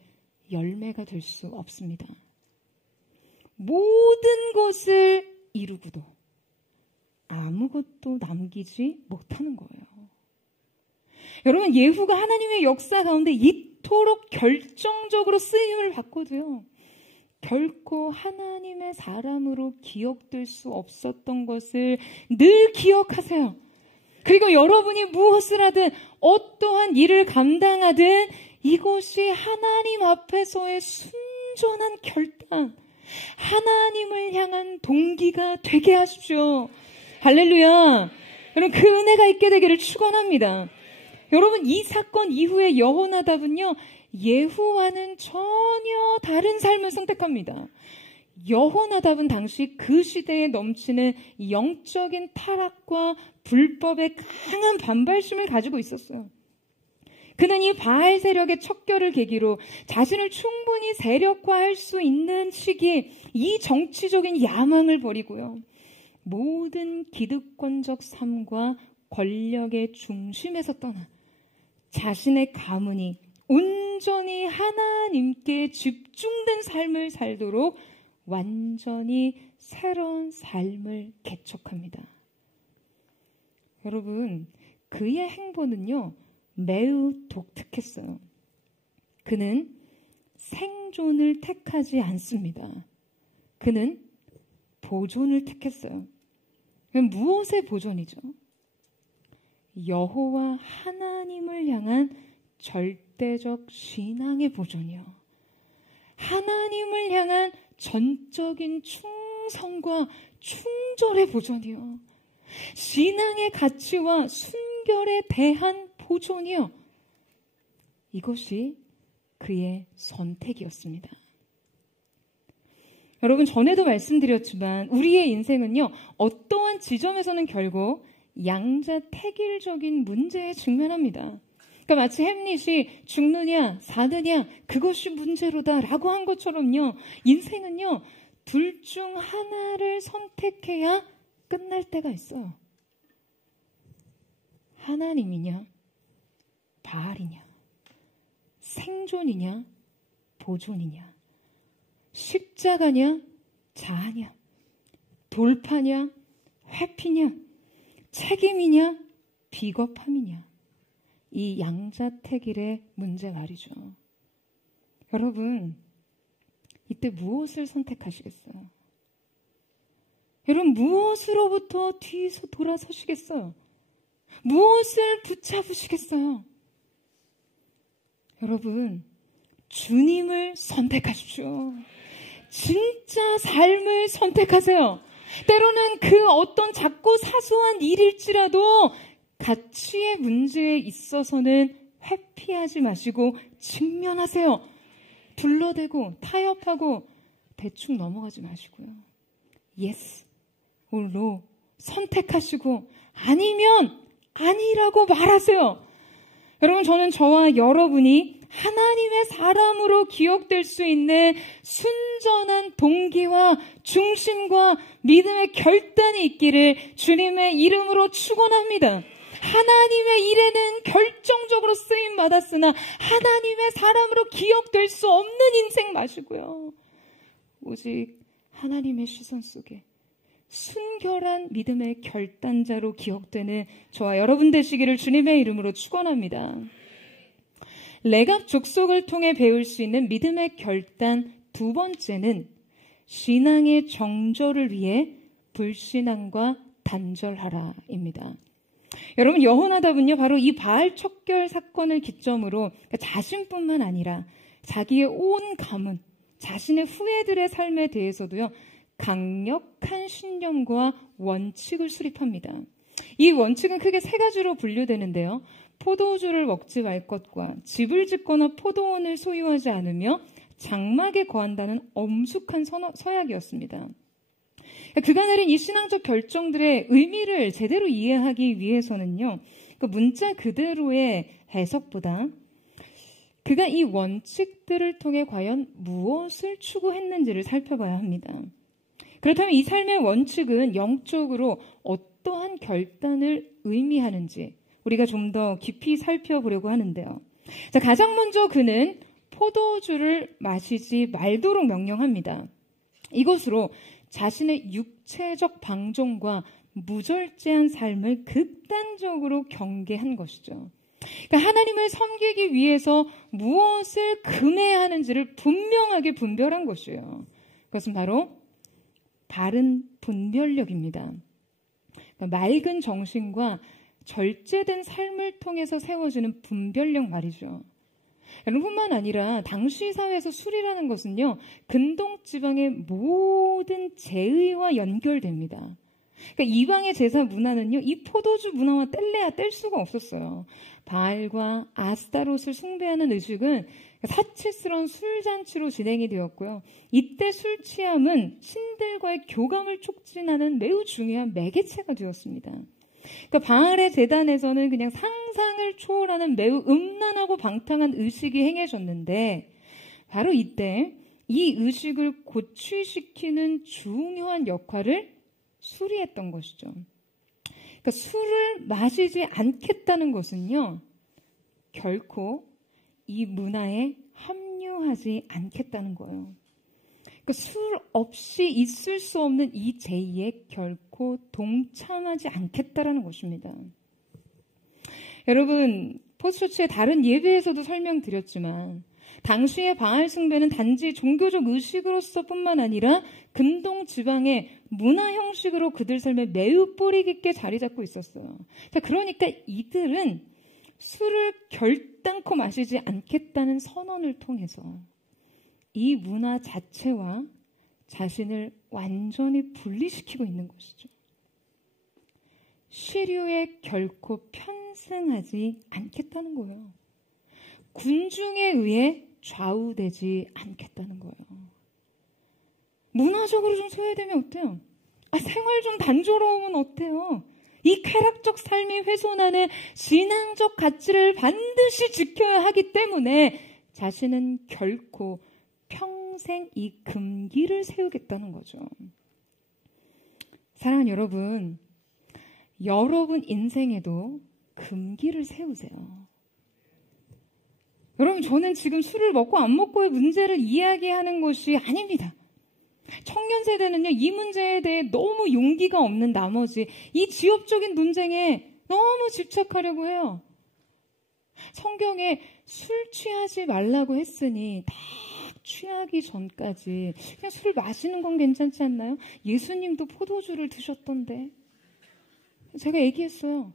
열매가 될 수 없습니다. 모든 것을 이루고도 아무것도 남기지 못하는 거예요. 여러분, 예후가 하나님의 역사 가운데 이토록 결정적으로 쓰임을 받고도요, 결코 하나님의 사람으로 기억될 수 없었던 것을 늘 기억하세요. 그리고 여러분이 무엇을 하든 어떠한 일을 감당하든 이것이 하나님 앞에서의 순전한 결단, 하나님을 향한 동기가 되게 하십시오. 할렐루야. 여러분, 그 은혜가 있게 되기를 축원합니다. 여러분, 이 사건 이후에 여호나답은요, 예후와는 전혀 다른 삶을 선택합니다. 여호나답은 당시 그 시대에 넘치는 영적인 타락과 불법의 강한 반발심을 가지고 있었어요. 그는 이 바알 세력의 척결을 계기로 자신을 충분히 세력화할 수 있는 시기에 이 정치적인 야망을 버리고요, 모든 기득권적 삶과 권력의 중심에서 떠나 자신의 가문이 온전히 하나님께 집중된 삶을 살도록 완전히 새로운 삶을 개척합니다. 여러분, 그의 행보는요, 매우 독특했어요. 그는 생존을 택하지 않습니다. 그는 보존을 택했어요. 무엇의 보존이죠? 여호와 하나님을 향한 절대적 신앙의 보존이요, 하나님을 향한 전적인 충성과 충절의 보존이요, 신앙의 가치와 순결에 대한 보존이요, 이것이 그의 선택이었습니다. 여러분, 전에도 말씀드렸지만 우리의 인생은요, 어떠한 지점에서는 결국 양자택일적인 문제에 직면합니다. 그러니까 마치 햄릿이 죽느냐 사느냐 그것이 문제로다라고 한 것처럼요, 인생은요, 둘 중 하나를 선택해야 끝날 때가 있어요. 하나님이냐 바알이냐, 생존이냐 보존이냐, 십자가냐 자아냐, 돌파냐 회피냐, 책임이냐 비겁함이냐, 이 양자택일의 문제 말이죠. 여러분, 이때 무엇을 선택하시겠어요? 여러분, 무엇으로부터 뒤에서 돌아서시겠어요? 무엇을 붙잡으시겠어요? 여러분, 주님을 선택하십시오. 진짜 삶을 선택하세요. 때로는 그 어떤 작고 사소한 일일지라도 가치의 문제에 있어서는 회피하지 마시고 직면하세요. 둘러대고 타협하고 대충 넘어가지 마시고요. Yes or no 선택하시고 아니면 아니라고 말하세요. 여러분, 저는 저와 여러분이 하나님의 사람으로 기억될 수 있는 순전한 동기와 중심과 믿음의 결단이 있기를 주님의 이름으로 축원합니다. 하나님의 일에는 결정적으로 쓰임 받았으나 하나님의 사람으로 기억될 수 없는 인생 마시고요, 오직 하나님의 시선 속에 순결한 믿음의 결단자로 기억되는 저와 여러분 되시기를 주님의 이름으로 축원합니다. 레갑 족속을 통해 배울 수 있는 믿음의 결단 두 번째는 신앙의 정절을 위해 불신앙과 단절하라입니다. 여러분, 여호나답은요, 바로 이 바알 척결 사건을 기점으로 자신뿐만 아니라 자기의 온 가문, 자신의 후예들의 삶에 대해서도요, 강력한 신념과 원칙을 수립합니다. 이 원칙은 크게 세 가지로 분류되는데요. 포도주를 먹지 말 것과 집을 짓거나 포도원을 소유하지 않으며 장막에 거한다는 엄숙한 서약이었습니다. 그가 내린 이 신앙적 결정들의 의미를 제대로 이해하기 위해서는요, 그 문자 그대로의 해석보다 그가 이 원칙들을 통해 과연 무엇을 추구했는지를 살펴봐야 합니다. 그렇다면 이 삶의 원칙은 영적으로 어떠한 결단을 의미하는지 우리가 좀 더 깊이 살펴보려고 하는데요. 자, 가장 먼저 그는 포도주를 마시지 말도록 명령합니다. 이것으로 자신의 육체적 방종과 무절제한 삶을 극단적으로 경계한 것이죠. 그러니까 하나님을 섬기기 위해서 무엇을 금해야 하는지를 분명하게 분별한 것이에요. 그것은 바로 바른 분별력입니다. 그러니까 맑은 정신과 절제된 삶을 통해서 세워지는 분별력 말이죠. 뿐만 아니라 당시 사회에서 술이라는 것은요, 근동지방의 모든 제의와 연결됩니다. 그러니까 이방의 제사 문화는요, 이 포도주 문화와 뗄래야 뗄 수가 없었어요. 바알과 아스타롯을 숭배하는 의식은 사치스러운 술잔치로 진행이 되었고요. 이때 술 취함은 신들과의 교감을 촉진하는 매우 중요한 매개체가 되었습니다. 그러니까 바알의 제단에서는 그냥 상상을 초월하는 매우 음란하고 방탕한 의식이 행해졌는데, 바로 이때 이 의식을 고취시키는 중요한 역할을 술이 했던 것이죠. 그러니까 술을 마시지 않겠다는 것은요, 결코 이 문화에 합류하지 않겠다는 거예요. 그러니까 술 없이 있을 수 없는 이 제의에 결코 동참하지 않겠다라는 것입니다. 여러분, 포스처치의 다른 예배에서도 설명드렸지만 당시의 바알 숭배는 단지 종교적 의식으로서 뿐만 아니라 근동 지방의 문화 형식으로 그들 삶에 매우 뿌리 깊게 자리 잡고 있었어요. 그러니까 이들은 술을 결단코 마시지 않겠다는 선언을 통해서 이 문화 자체와 자신을 완전히 분리시키고 있는 것이죠. 시류에 결코 편승하지 않겠다는 거예요. 군중에 의해 좌우되지 않겠다는 거예요. 문화적으로 좀 소외되면 어때요? 생활 좀 단조로우면 어때요? 이 쾌락적 삶이 훼손하는 신앙적 가치를 반드시 지켜야 하기 때문에 자신은 결코 평생 이 금기를 세우겠다는 거죠. 사랑하는 여러분, 여러분 인생에도 금기를 세우세요. 여러분, 저는 지금 술을 먹고 안 먹고의 문제를 이야기하는 것이 아닙니다. 청년 세대는요, 이 문제에 대해 너무 용기가 없는 나머지 이 지엽적인 논쟁에 너무 집착하려고 해요. 성경에 술 취하지 말라고 했으니 딱 취하기 전까지 그냥 술 마시는 건 괜찮지 않나요? 예수님도 포도주를 드셨던데. 제가 얘기했어요.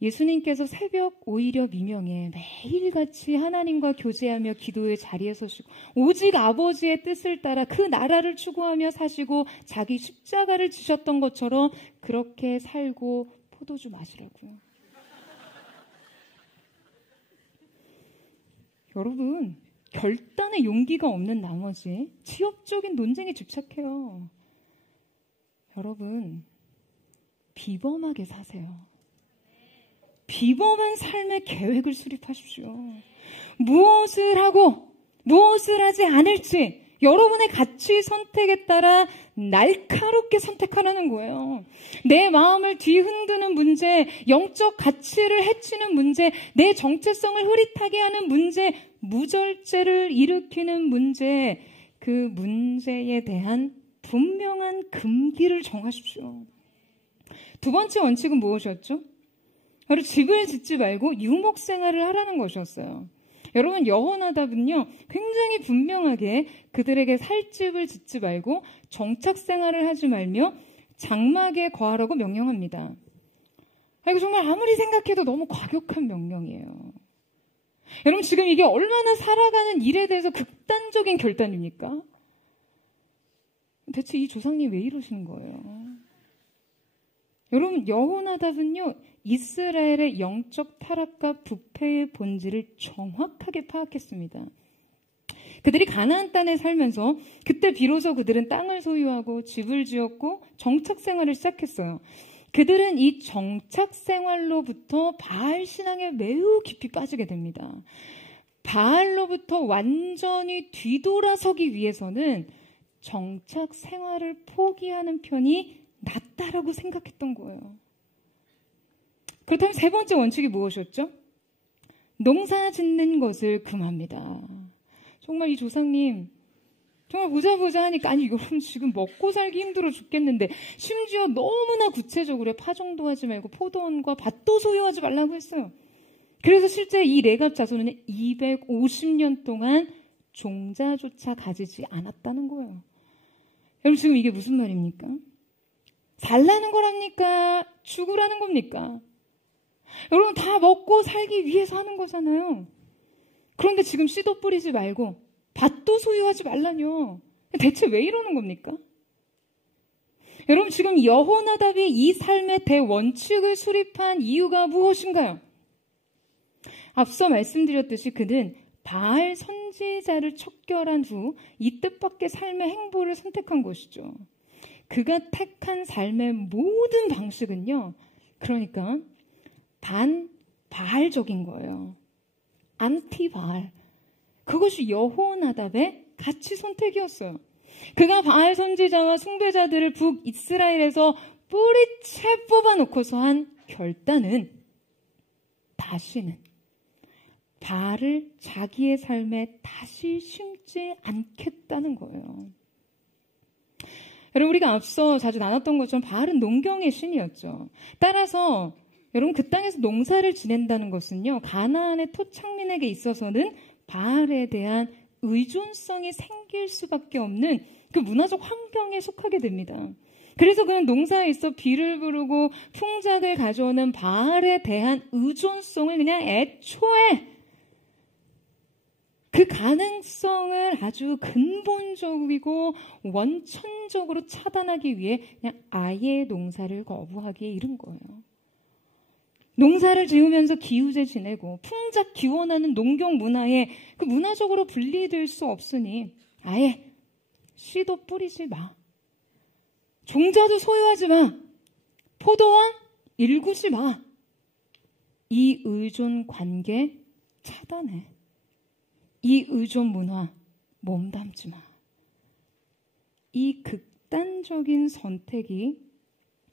예수님께서 새벽 오히려 미명에 매일같이 하나님과 교제하며 기도의 자리에 서시고 오직 아버지의 뜻을 따라 그 나라를 추구하며 사시고 자기 십자가를 지셨던 것처럼 그렇게 살고 포도주 마시라고요. 여러분, 결단의 용기가 없는 나머지 지엽적인 논쟁에 집착해요. 여러분, 비범하게 사세요. 비범한 삶의 계획을 수립하십시오. 무엇을 하고 무엇을 하지 않을지 여러분의 가치 선택에 따라 날카롭게 선택하라는 거예요. 내 마음을 뒤흔드는 문제, 영적 가치를 해치는 문제, 내 정체성을 흐릿하게 하는 문제, 무절제를 일으키는 문제, 그 문제에 대한 분명한 금기를 정하십시오. 두 번째 원칙은 무엇이었죠? 바로 집을 짓지 말고 유목 생활을 하라는 것이었어요. 여러분, 여호나답은요, 굉장히 분명하게 그들에게 살 집을 짓지 말고 정착 생활을 하지 말며 장막에 거하라고 명령합니다. 이거 정말 아무리 생각해도 너무 과격한 명령이에요. 여러분, 지금 이게 얼마나 살아가는 일에 대해서 극단적인 결단입니까? 대체 이 조상님 왜 이러시는 거예요? 여러분, 여호나답은요, 이스라엘의 영적 타락과 부패의 본질을 정확하게 파악했습니다. 그들이 가나안 땅에 살면서 그때 비로소 그들은 땅을 소유하고 집을 지었고 정착 생활을 시작했어요. 그들은 이 정착 생활로부터 바알 신앙에 매우 깊이 빠지게 됩니다. 바알로부터 완전히 뒤돌아서기 위해서는 정착 생활을 포기하는 편이 낫다라고 생각했던 거예요. 그렇다면 세 번째 원칙이 무엇이었죠? 농사 짓는 것을 금합니다. 정말 이 조상님 정말 보자 하니까 아니 여러분 지금 먹고 살기 힘들어 죽겠는데 심지어 너무나 구체적으로 파종도 하지 말고 포도원과 밭도 소유하지 말라고 했어요. 그래서 실제 이 레갑 자손은 250년 동안 종자조차 가지지 않았다는 거예요. 여러분 지금 이게 무슨 말입니까? 살라는 거랍니까? 죽으라는 겁니까? 여러분 다 먹고 살기 위해서 하는 거잖아요. 그런데 지금 씨도 뿌리지 말고 밭도 소유하지 말라뇨. 대체 왜 이러는 겁니까? 여러분, 지금 여호나답이 이 삶의 대원칙을 수립한 이유가 무엇인가요? 앞서 말씀드렸듯이 그는 바알 선지자를 척결한 후 이 뜻밖의 삶의 행보를 선택한 것이죠. 그가 택한 삶의 모든 방식은요, 그러니까 반바알적인 거예요. 안티바알. 그것이 여호나답의 가치 선택이었어요. 그가 바알 선지자와 숭배자들을 북이스라엘에서 뿌리채 뽑아놓고서 한 결단은 다시는 바알을 자기의 삶에 다시 심지 않겠다는 거예요. 여러분, 우리가 앞서 자주 나눴던 것처럼 바알은 농경의 신이었죠. 따라서 여러분, 그 땅에서 농사를 지낸다는 것은요, 가나안의 토착민에게 있어서는 바알에 대한 의존성이 생길 수밖에 없는 그 문화적 환경에 속하게 됩니다. 그래서 그는 농사에 있어 비를 부르고 풍작을 가져오는 바알에 대한 의존성을 그냥 애초에 그 가능성을 아주 근본적이고 원천적으로 차단하기 위해 그냥 아예 농사를 거부하기에 이른 거예요. 농사를 지으면서 기우제 지내고 풍작 기원하는 농경 문화에 그 문화적으로 분리될 수 없으니 아예 씨도 뿌리지 마. 종자도 소유하지 마. 포도원 일구지 마. 이 의존 관계 차단해. 이 의존 문화 몸담지 마. 이 극단적인 선택이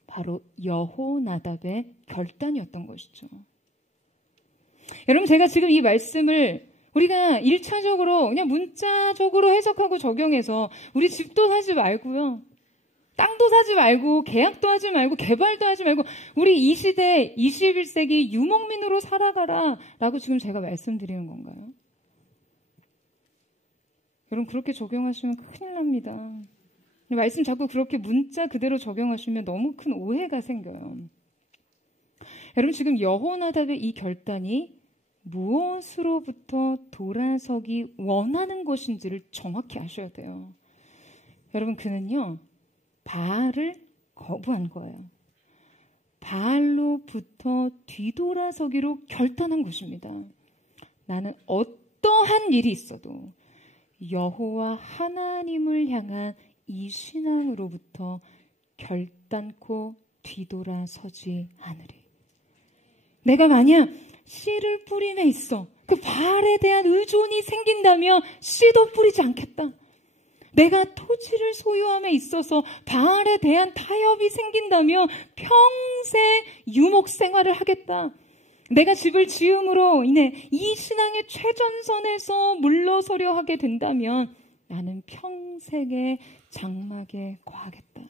바로 여호나답의 결단이었던 것이죠. 여러분, 제가 지금 이 말씀을 우리가 1차적으로 그냥 문자적으로 해석하고 적용해서 우리 집도 사지 말고요. 땅도 사지 말고 계약도 하지 말고 개발도 하지 말고 우리 이 시대 21세기 유목민으로 살아가라 라고 지금 제가 말씀드리는 건가요? 여러분, 그렇게 적용하시면 큰일 납니다. 말씀 자꾸 그렇게 문자 그대로 적용하시면 너무 큰 오해가 생겨요. 여러분, 지금 여호나답의 이 결단이 무엇으로부터 돌아서기 원하는 것인지를 정확히 아셔야 돼요. 여러분, 그는요, 바알을 거부한 거예요. 바알로부터 뒤돌아서기로 결단한 것입니다. 나는 어떠한 일이 있어도 여호와 하나님을 향한 이 신앙으로부터 결단코 뒤돌아서지 않으리. 내가 만약 씨를 뿌림에 있어 그 바알에 대한 의존이 생긴다면 씨도 뿌리지 않겠다. 내가 토지를 소유함에 있어서 바알에 대한 타협이 생긴다면 평생 유목 생활을 하겠다. 내가 집을 지음으로 인해 이 신앙의 최전선에서 물러서려 하게 된다면 나는 평생의 장막에 거하겠다.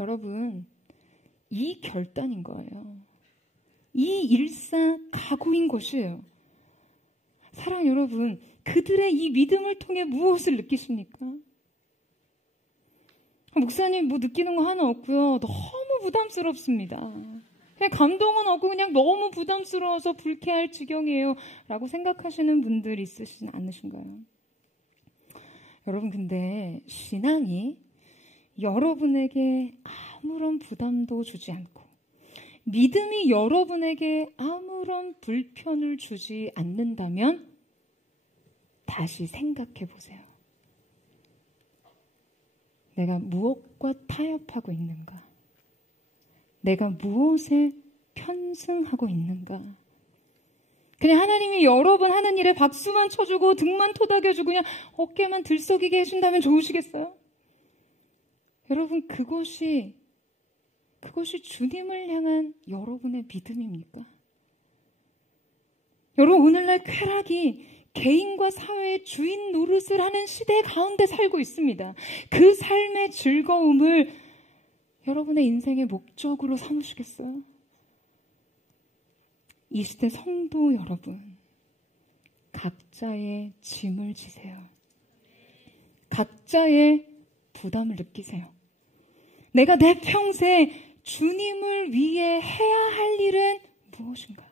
여러분, 이 결단인 거예요. 이 일사각오인 것이에요. 사랑 여러분, 그들의 이 믿음을 통해 무엇을 느끼십니까? 목사님, 뭐 느끼는 거 하나 없고요. 너무 부담스럽습니다. 그냥 감동은 없고 그냥 너무 부담스러워서 불쾌할 지경이에요 라고 생각하시는 분들 있으시진 않으신가요? 여러분, 근데 신앙이 여러분에게 아무런 부담도 주지 않고 믿음이 여러분에게 아무런 불편을 주지 않는다면 다시 생각해 보세요. 내가 무엇과 타협하고 있는가? 내가 무엇에 편승하고 있는가? 그냥 하나님이 여러 번 하는 일에 박수만 쳐주고 등만 토닥여주고 그냥 어깨만 들썩이게 해준다면 좋으시겠어요? 여러분, 그것이 주님을 향한 여러분의 믿음입니까? 여러분, 오늘날 쾌락이 개인과 사회의 주인 노릇을 하는 시대 가운데 살고 있습니다. 그 삶의 즐거움을 여러분의 인생의 목적으로 삼으시겠어요? 이 시대 성도 여러분, 각자의 짐을 지세요. 각자의 부담을 느끼세요. 내가 내 평생 주님을 위해 해야 할 일은 무엇인가?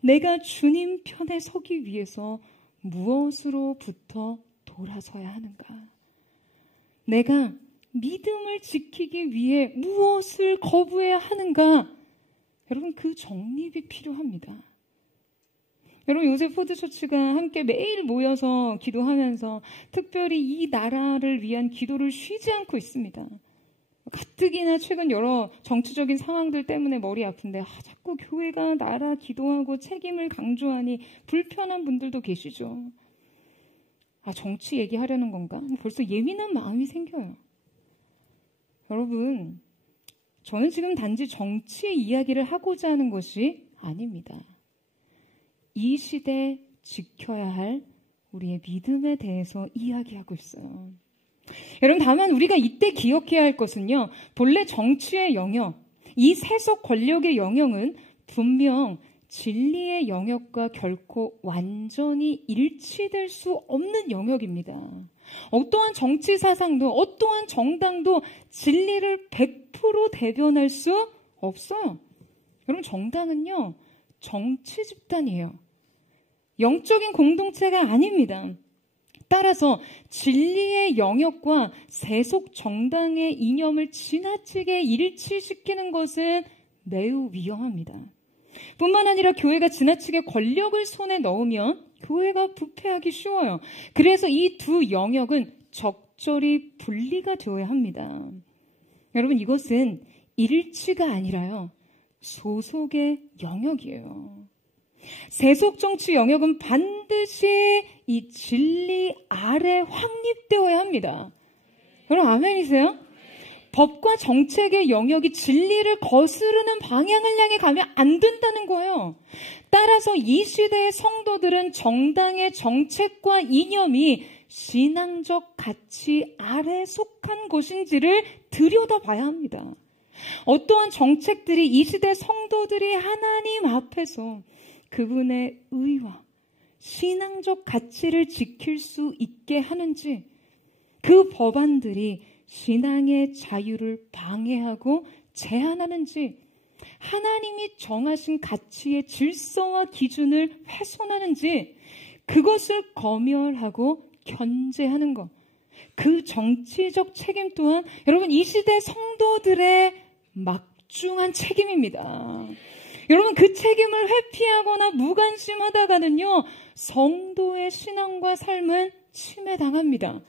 내가 주님 편에 서기 위해서 무엇으로부터 돌아서야 하는가? 내가 믿음을 지키기 위해 무엇을 거부해야 하는가? 여러분, 그 정립이 필요합니다. 여러분, 요새 포드처치가 함께 매일 모여서 기도하면서 특별히 이 나라를 위한 기도를 쉬지 않고 있습니다. 가뜩이나 최근 여러 정치적인 상황들 때문에 머리 아픈데 자꾸 교회가 나라 기도하고 책임을 강조하니 불편한 분들도 계시죠. 정치 얘기하려는 건가? 벌써 예민한 마음이 생겨요. 여러분, 저는 지금 단지 정치의 이야기를 하고자 하는 것이 아닙니다. 이 시대에 지켜야 할 우리의 믿음에 대해서 이야기하고 있어요. 여러분, 다만 우리가 이때 기억해야 할 것은요, 본래 정치의 영역, 이 세속 권력의 영역은 분명 진리의 영역과 결코 완전히 일치될 수 없는 영역입니다. 어떠한 정치 사상도 어떠한 정당도 진리를 100% 대변할 수 없어요. 여러분, 정당은요, 정치 집단이에요. 영적인 공동체가 아닙니다. 따라서 진리의 영역과 세속 정당의 이념을 지나치게 일치시키는 것은 매우 위험합니다. 뿐만 아니라 교회가 지나치게 권력을 손에 넣으면 교회가 부패하기 쉬워요. 그래서 이 두 영역은 적절히 분리가 되어야 합니다. 여러분, 이것은 일치가 아니라요, 소속의 영역이에요. 세속 정치 영역은 반드시 이 진리 아래 확립되어야 합니다. 여러분, 아멘이세요? 법과 정책의 영역이 진리를 거스르는 방향을 향해 가면 안 된다는 거예요. 따라서 이 시대의 성도들은 정당의 정책과 이념이 신앙적 가치 아래 속한 것인지를 들여다봐야 합니다. 어떠한 정책들이 이 시대 성도들이 하나님 앞에서 그분의 의와 신앙적 가치를 지킬 수 있게 하는지, 그 법안들이 신앙의 자유를 방해하고 제한하는지, 하나님이 정하신 가치의 질서와 기준을 훼손하는지, 그것을 검열하고 견제하는 것, 그 정치적 책임 또한 여러분, 이 시대 성도들의 막중한 책임입니다. 여러분, 그 책임을 회피하거나 무관심하다가는요, 성도의 신앙과 삶은 침해당합니다.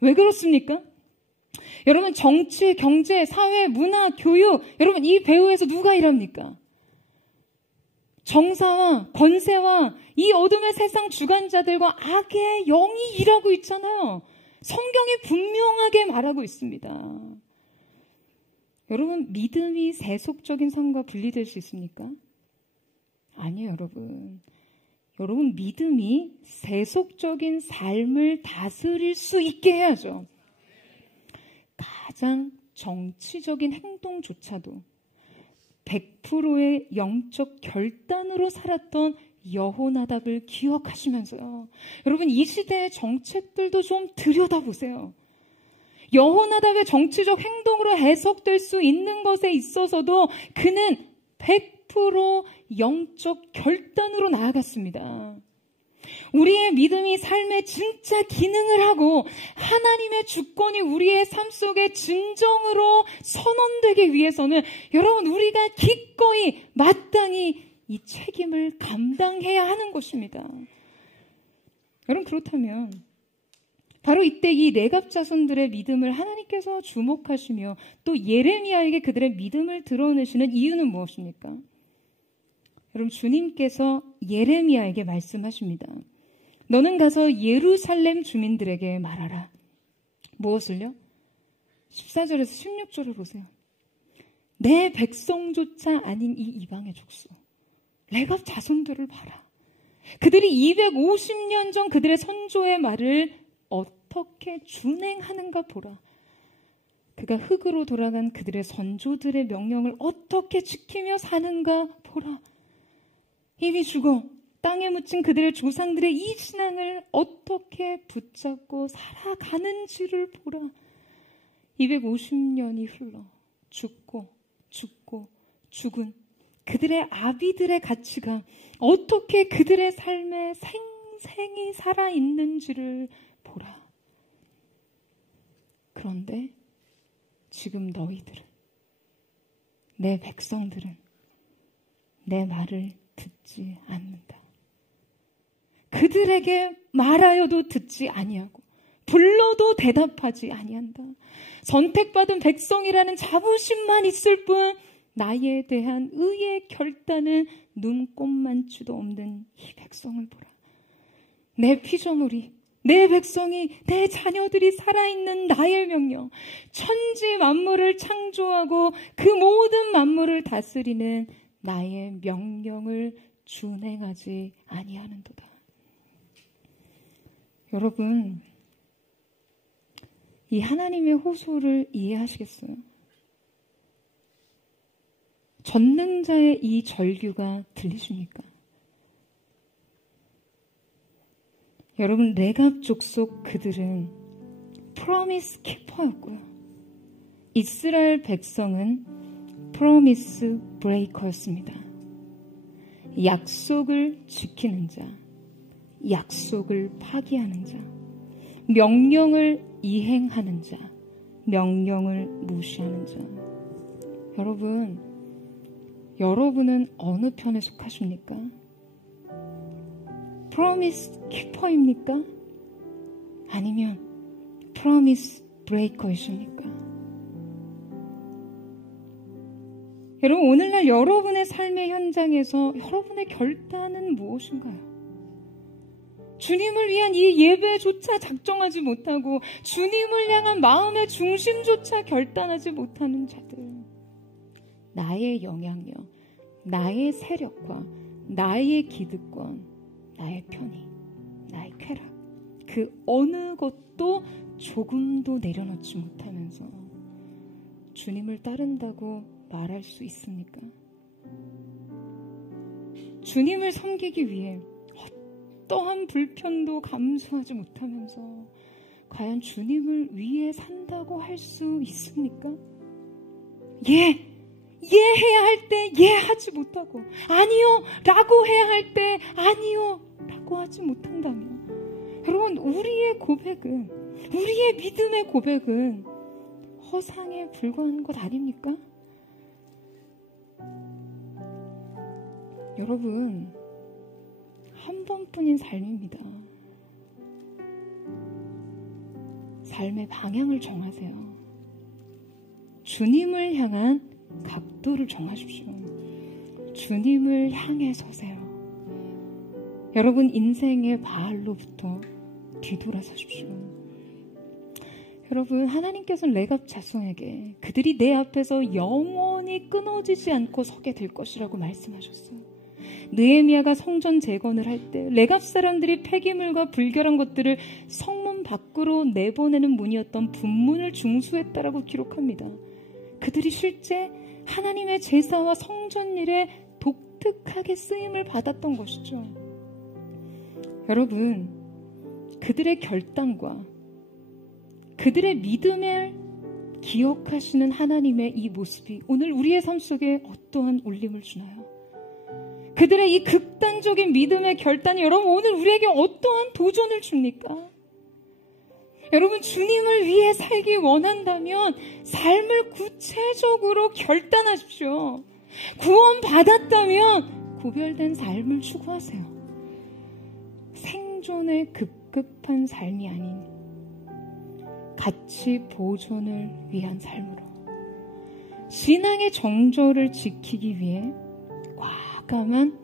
왜 그렇습니까? 여러분, 정치, 경제, 사회, 문화, 교육, 여러분, 이 배후에서 누가 일합니까? 정사와 권세와 이 어둠의 세상 주관자들과 악의 영이 일하고 있잖아요. 성경이 분명하게 말하고 있습니다. 여러분, 믿음이 세속적인 삶과 분리될 수 있습니까? 아니에요, 여러분. 여러분, 믿음이 세속적인 삶을 다스릴 수 있게 해야죠. 가장 정치적인 행동조차도 100%의 영적 결단으로 살았던 여호나답을 기억하시면서요, 여러분, 이 시대의 정책들도 좀 들여다보세요. 여호나답의 정치적 행동으로 해석될 수 있는 것에 있어서도 그는 100% 영적 결단으로 나아갔습니다. 우리의 믿음이 삶의 진짜 기능을 하고 하나님의 주권이 우리의 삶 속에 진정으로 선언되기 위해서는 여러분, 우리가 기꺼이 마땅히 이 책임을 감당해야 하는 것입니다. 여러분, 그렇다면 바로 이때 이 레갑 자손들의 믿음을 하나님께서 주목하시며 또 예레미야에게 그들의 믿음을 드러내시는 이유는 무엇입니까? 여러분, 주님께서 예레미야에게 말씀하십니다. 너는 가서 예루살렘 주민들에게 말하라. 무엇을요? 14절에서 16절을 보세요. 내 백성조차 아닌 이 이방의 족속, 레갑 자손들을 봐라. 그들이 250년 전 그들의 선조의 말을 어떻게 준행하는가 보라. 그가 흙으로 돌아간 그들의 선조들의 명령을 어떻게 지키며 사는가 보라. 이미 죽어 땅에 묻힌 그들의 조상들의 이 신앙을 어떻게 붙잡고 살아가는지를 보라. 250년이 흘러 죽고 죽은 그들의 아비들의 가치가 어떻게 그들의 삶에 생생히 살아있는지를 보라. 그런데 지금 너희들은, 내 백성들은 내 말을 듣지 않는다. 그들에게 말하여도 듣지 아니하고 불러도 대답하지 아니한다. 선택받은 백성이라는 자부심만 있을 뿐 나에 대한 의의 결단은 눈꼽만치도 없는 이 백성을 보라. 내 피조물이, 내 백성이, 내 자녀들이 살아있는 나의 명령, 천지 만물을 창조하고 그 모든 만물을 다스리는 나의 명령을 준행하지 아니하는도다. 여러분, 이 하나님의 호소를 이해하시겠어요? 전능자의 이 절규가 들리십니까? 여러분, 레갑 족속 그들은 프로미스 키퍼였고요. 이스라엘 백성은 프로미스 브레이커였습니다. 약속을 지키는 자, 약속을 파기하는 자, 명령을 이행하는 자, 명령을 무시하는 자. 여러분은 어느 편에 속하십니까? 프로미스 키퍼입니까? 아니면 프로미스 브레이커이십니까? 여러분, 오늘날 여러분의 삶의 현장에서 여러분의 결단은 무엇인가요? 주님을 위한 이 예배조차 작정하지 못하고 주님을 향한 마음의 중심조차 결단하지 못하는 자들, 나의 영향력, 나의 세력과 나의 기득권, 나의 편의, 나의 쾌락, 그 어느 것도 조금도 내려놓지 못하면서 주님을 따른다고 말할 수 있습니까? 주님을 섬기기 위해 어떠한 불편도 감수하지 못하면서 과연 주님을 위해 산다고 할 수 있습니까? 해야 할 때 하지 못하고, 아니요 라고 해야 할 때 아니요 라고 하지 못한다면, 여러분, 우리의 고백은, 우리의 믿음의 고백은 허상에 불과한 것 아닙니까? 여러분, 한 번뿐인 삶입니다. 삶의 방향을 정하세요. 주님을 향한 각도를 정하십시오. 주님을 향해 서세요. 여러분, 인생의 바알로부터 뒤돌아서십시오. 여러분, 하나님께서는 레갑 자손에게 그들이 내 앞에서 영원히 끊어지지 않고 서게 될 것이라고 말씀하셨어요. 느헤미야가 성전 재건을 할 때 레갑 사람들이 폐기물과 불결한 것들을 성문 밖으로 내보내는 문이었던 분문을 중수했다라고 기록합니다. 그들이 실제 하나님의 제사와 성전 일에 독특하게 쓰임을 받았던 것이죠. 여러분, 그들의 결단과 그들의 믿음을 기억하시는 하나님의 이 모습이 오늘 우리의 삶 속에 어떠한 울림을 주나요? 그들의 이 극단적인 믿음의 결단이 여러분 오늘 우리에게 어떠한 도전을 줍니까? 여러분, 주님을 위해 살기 원한다면 삶을 구체적으로 결단하십시오. 구원받았다면 구별된 삶을 추구하세요. 생존의 급급한 삶이 아닌 가치 보존을 위한 삶으로, 신앙의 정절을 지키기 위해 과감한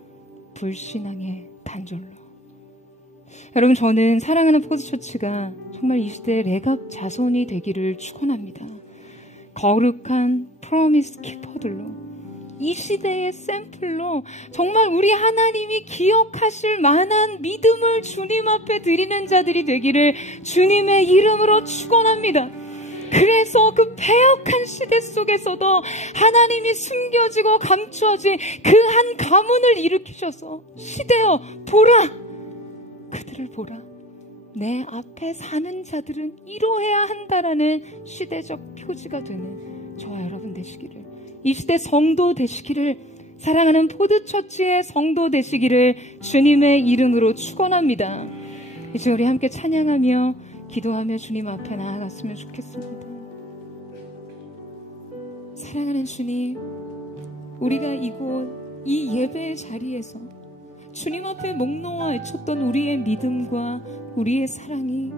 불신앙의 단절로. 여러분, 저는 사랑하는 포드처치가 정말 이 시대의 레갑 자손이 되기를 축원합니다. 거룩한 프로미스 키퍼들로, 이 시대의 샘플로 정말 우리 하나님이 기억하실 만한 믿음을 주님 앞에 드리는 자들이 되기를 주님의 이름으로 축원합니다. 그래서 그 패역한 시대 속에서도 하나님이 숨겨지고 감추어진 그 한 가문을 일으키셔서, 시대여 보라, 그들을 보라, 내 앞에 사는 자들은 이러해야 한다라는 시대적 표지가 되는 저와 여러분 되시기를, 이 시대 성도 되시기를, 사랑하는 포드처치의 성도 되시기를 주님의 이름으로 축원합니다. 이제 우리 함께 찬양하며 기도하며 주님 앞에 나아갔으면 좋겠습니다. 사랑하는 주님, 우리가 이곳 이 예배의 자리에서 주님 앞에 목 놓아 외쳤던 우리의 믿음과 우리의 사랑이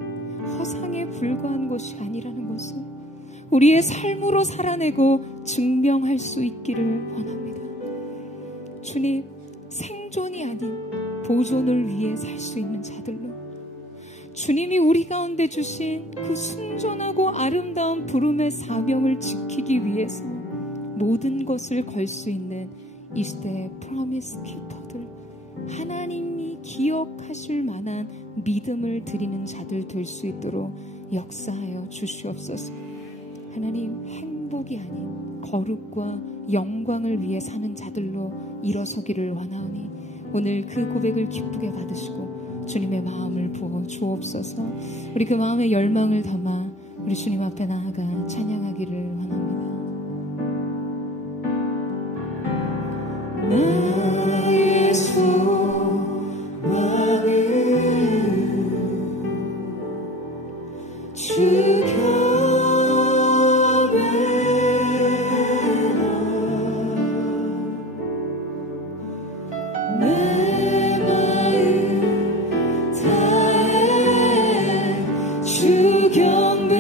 허상에 불과한 것이 아니라는 것을 우리의 삶으로 살아내고 증명할 수 있기를 원합니다. 주님, 생존이 아닌 보존을 위해 살 수 있는 자들로 주님이 우리 가운데 주신 그 순전하고 아름다운 부름의 사명을 지키기 위해서 모든 것을 걸 수 있는 이 시대의 프로미스 키퍼들, 하나님이 기억하실 만한 믿음을 드리는 자들 될 수 있도록 역사하여 주시옵소서. 하나님, 행복이 아닌 거룩과 영광을 위해 사는 자들로 일어서기를 원하오니 오늘 그 고백을 기쁘게 받으시고 주님의 마음을 부어 주옵소서. 우리 그 마음의 열망을 담아 우리 주님 앞에 나아가 찬양하기를 원합니다. 나의 소망을 주 곁에 내 마음 다해 주 경배해.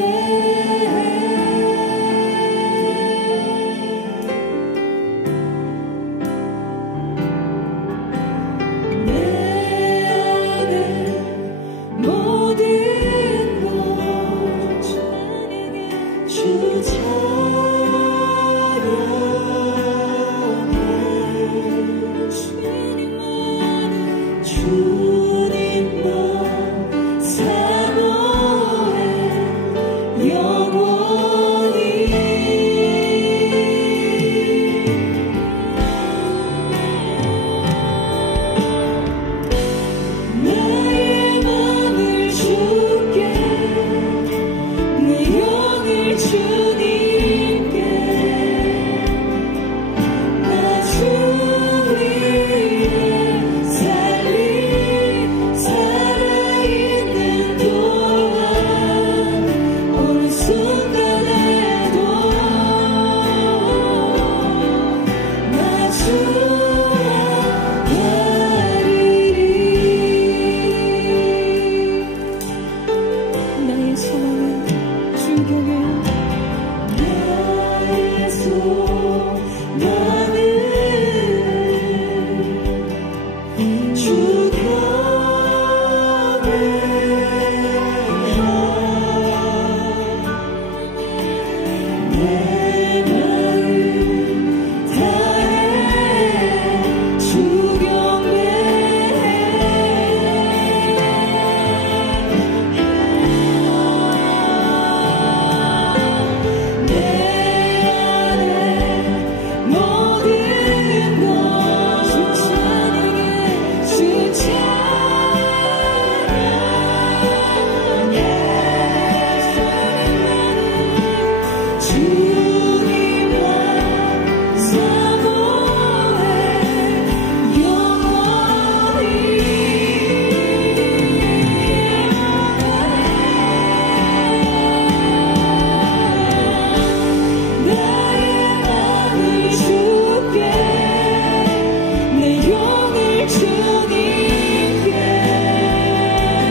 주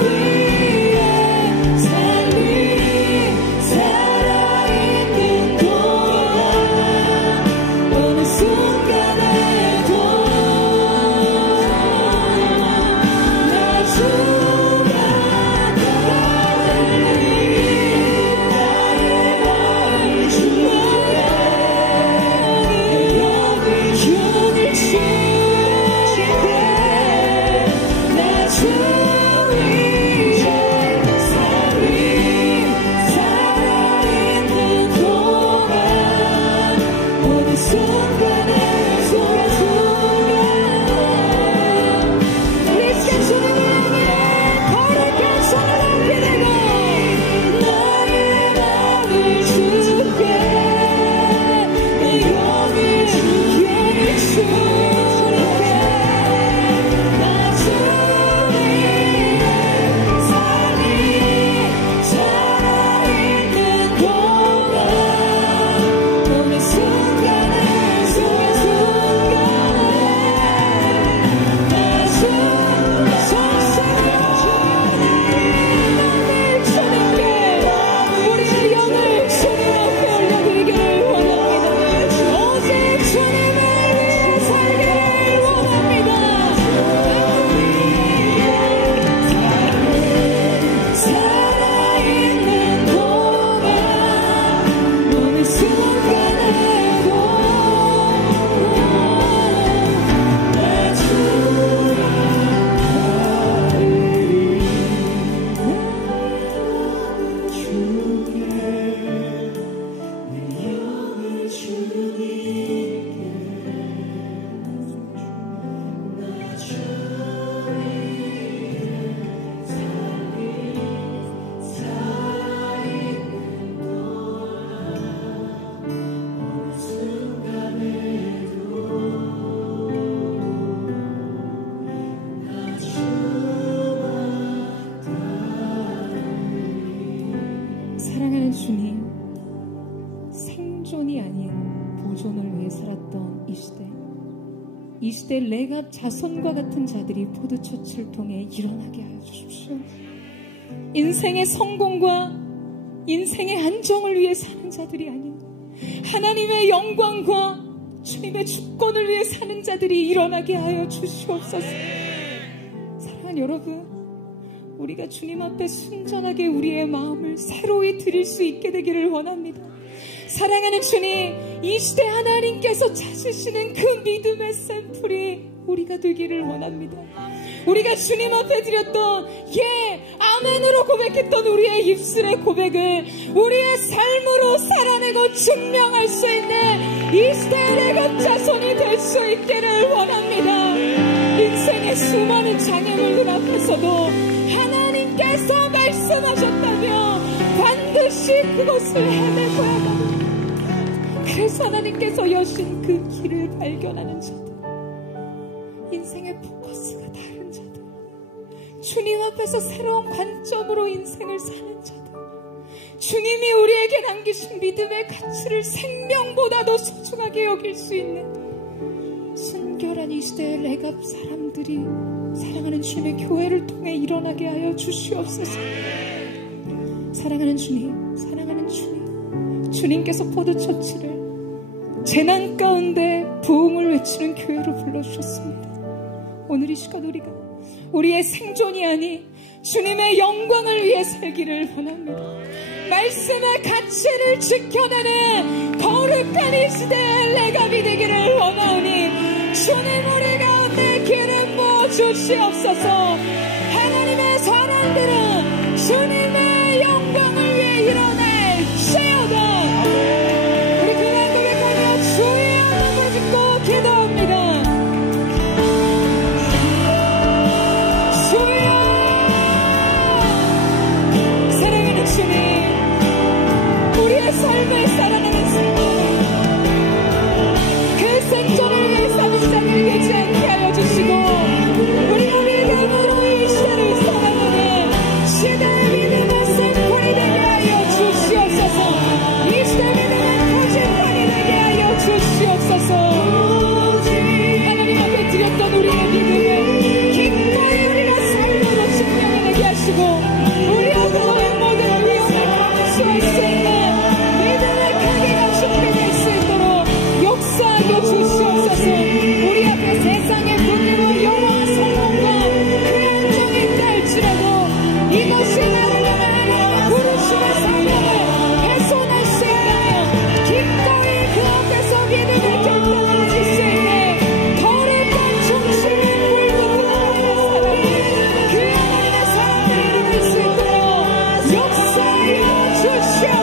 위에 살리 사랑하는 주님, 생존이 아닌 보존을 위해 살았던 이 시대 레갑 자손과 같은 자들이 포도꽃을 통해 일어나게 하여 주십시오. 인생의 성공과 인생의 안정을 위해 사는 자들이 아닌 하나님의 영광과 주님의 주권을 위해 사는 자들이 일어나게 하여 주시옵소서. 사랑하는 여러분, 우리가 주님 앞에 순전하게 우리의 마음을 새로이 드릴 수 있게 되기를 원합니다. 사랑하는 주님, 이 시대 하나님께서 찾으시는 그 믿음의 샘플이 우리가 되기를 원합니다. 우리가 주님 앞에 드렸던 아멘으로 고백했던 우리의 입술의 고백을 우리의 삶으로 살아내고 증명할 수 있는 이 시대의 레갑 자손이 될 수 있기를 원합니다. 인생의 수많은 장애물 눈앞에서도 하나님께서 말씀하셨다면 반드시 그것을 해내고야 합니다. 그래서 하나님께서 여신 그 길을 발견하는 자들, 인생의 포커스가 다른 자들, 주님 앞에서 새로운 관점으로 인생을 사는 자들, 주님이 우리에게 남기신 믿음의 가치를 생명보다도 소중하게 여길 수 있는 순결한 이 시대의 레갑 사람들이 사랑하는 주님의 교회를 통해 일어나게 하여 주시옵소서. 사랑하는 주님, 사랑하는 주님, 주님께서 포도처치를 재난 가운데 부흥을 외치는 교회로 불러주셨습니다. 오늘 이 시간 우리가 우리의 생존이 아닌 주님의 영광을 위해 살기를 원합니다. 말씀의 가치를 지켜내는 거룩한 이 시대의 레갑이 되기를 원하오니 주님 우리 가운데 기름 부어 주시옵소서. 하나님의 사람들은 주님의 영광을 위해 일어날지어다. 우리 그만 고백하며 주의 이름을 짓고 기도합니다. 주여, 사랑하는 주님, 우리의 삶을 살아가는 순간 그 생존을 위해 사는 자들이 되지 않게 하여 주시고 우리가 믿음으로 이 시대를 살아가는 시대의 믿음의 샘플이 되게 하여 주시옵소서. 이 시대의 믿음의 거짓말이 되게 하여 주시옵소서. 하나님 앞에 드렸던 우리의 믿음을 기꺼이 우리가 삶으로 증명해내게 하시고 우리 앞으로의 모든 위험을 감수할 수 있는 믿음의 가기가 준비될 수 있도록 역사하여 주시옵소서. 우리 앞에 세상의 분노와 영화와 성공과 그 안정이 있다 할지라도 이것이 나를 향한 부르심의 생명을 훼손할 수 있다면 기꺼이 그 앞에서 믿음을 결단하실 수 있는 거룩한 중심의 불도 하나님의 사람들 그 하나님의 사람들이 이룰 수 있도록 역사하여 주시옵소서.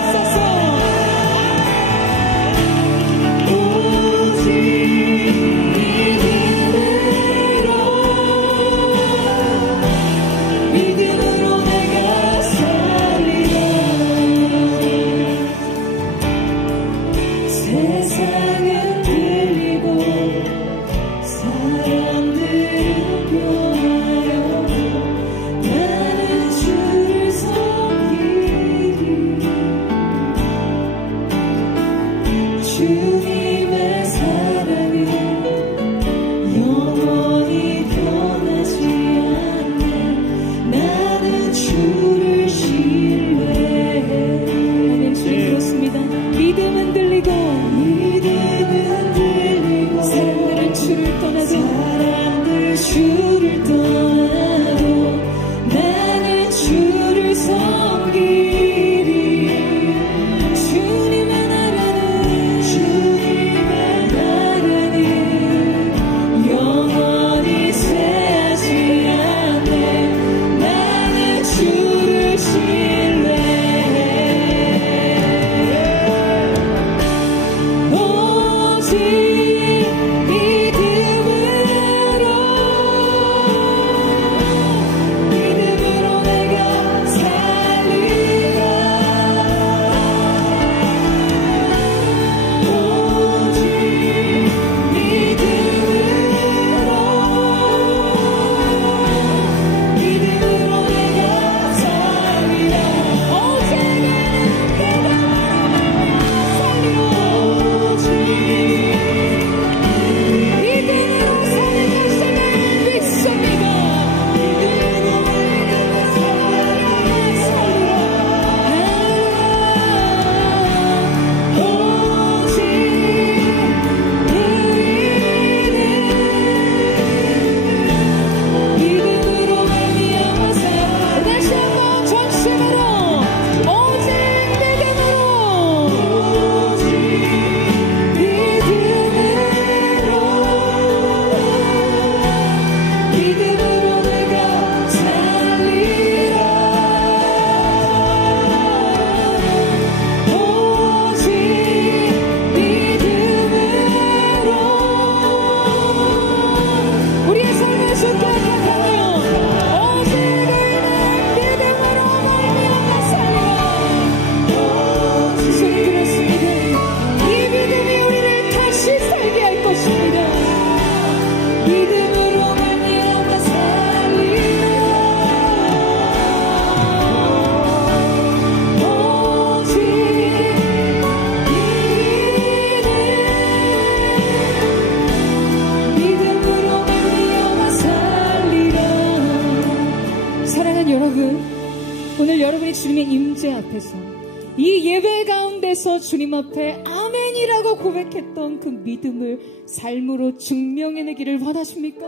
이 예배 가운데서 주님 앞에 아멘이라고 고백했던 그 믿음을 삶으로 증명해내기를 원하십니까?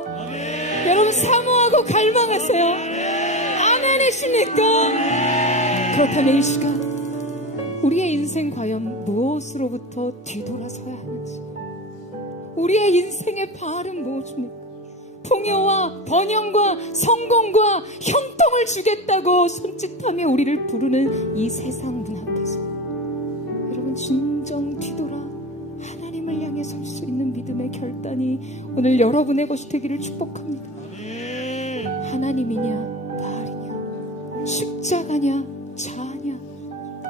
여러분 사모하고 갈망하세요. 아멘이십니까? 그렇다면 이 시간 우리의 인생 과연 무엇으로부터 뒤돌아서야 하는지, 우리의 인생의 발은 무엇입니까? 풍요와 번영과 성공과 형통을 주겠다고 손짓하며 우리를 부르는 이 세상 문 앞에서 여러분 진정 뒤돌아 하나님을 향해 설 수 있는 믿음의 결단이 오늘 여러분의 것이 되기를 축복합니다. 하나님이냐 바알이냐, 십자가냐 자아냐,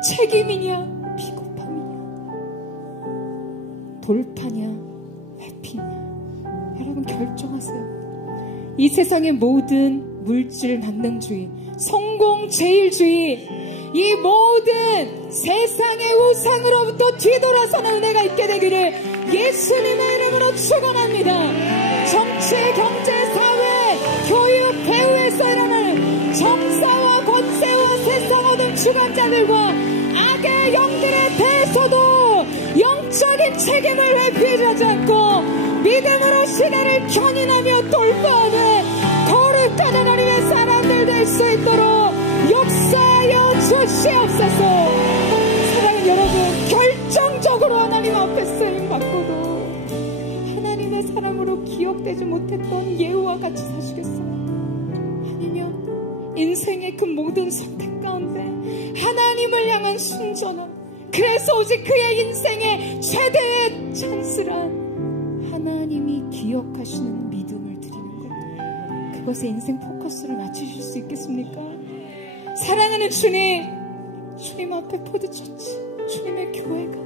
책임이냐 비겁함이냐, 돌파냐 회피냐, 여러분 결정하세요. 이 세상의 모든 물질 만능주의, 성공 제일주의, 이 모든 세상의 우상으로부터 뒤돌아서는 은혜가 있게 되기를 예수님의 이름으로 축원합니다. 정치, 경제, 사회, 교육, 배후에서 일어나는 정사와 권세와 세상 모든 주관자들과 악의 영들에 대해서도 영적인 책임을 회피하지 않고 믿음으로 시대를 견인하며 돌파하는 거룩한 하나님의 사람들 될 수 있도록 역사하여 주시옵소서. 사랑하는 여러분, 결정적으로 하나님 앞에 쓰임받고도 하나님의 사람으로 기억되지 못했던 예후와 같이 사시겠어요? 아니면 인생의 그 모든 선택 가운데 하나님을 향한 순전함, 그래서 오직 그의 인생의 최대의 찬스란 하나님이 기억하시는 믿음을 드리는 것, 그것에 인생 포커스를 맞추실 수 있겠습니까? 사랑하는 주님, 주님 앞에 포도쳤지 주님의 교회가,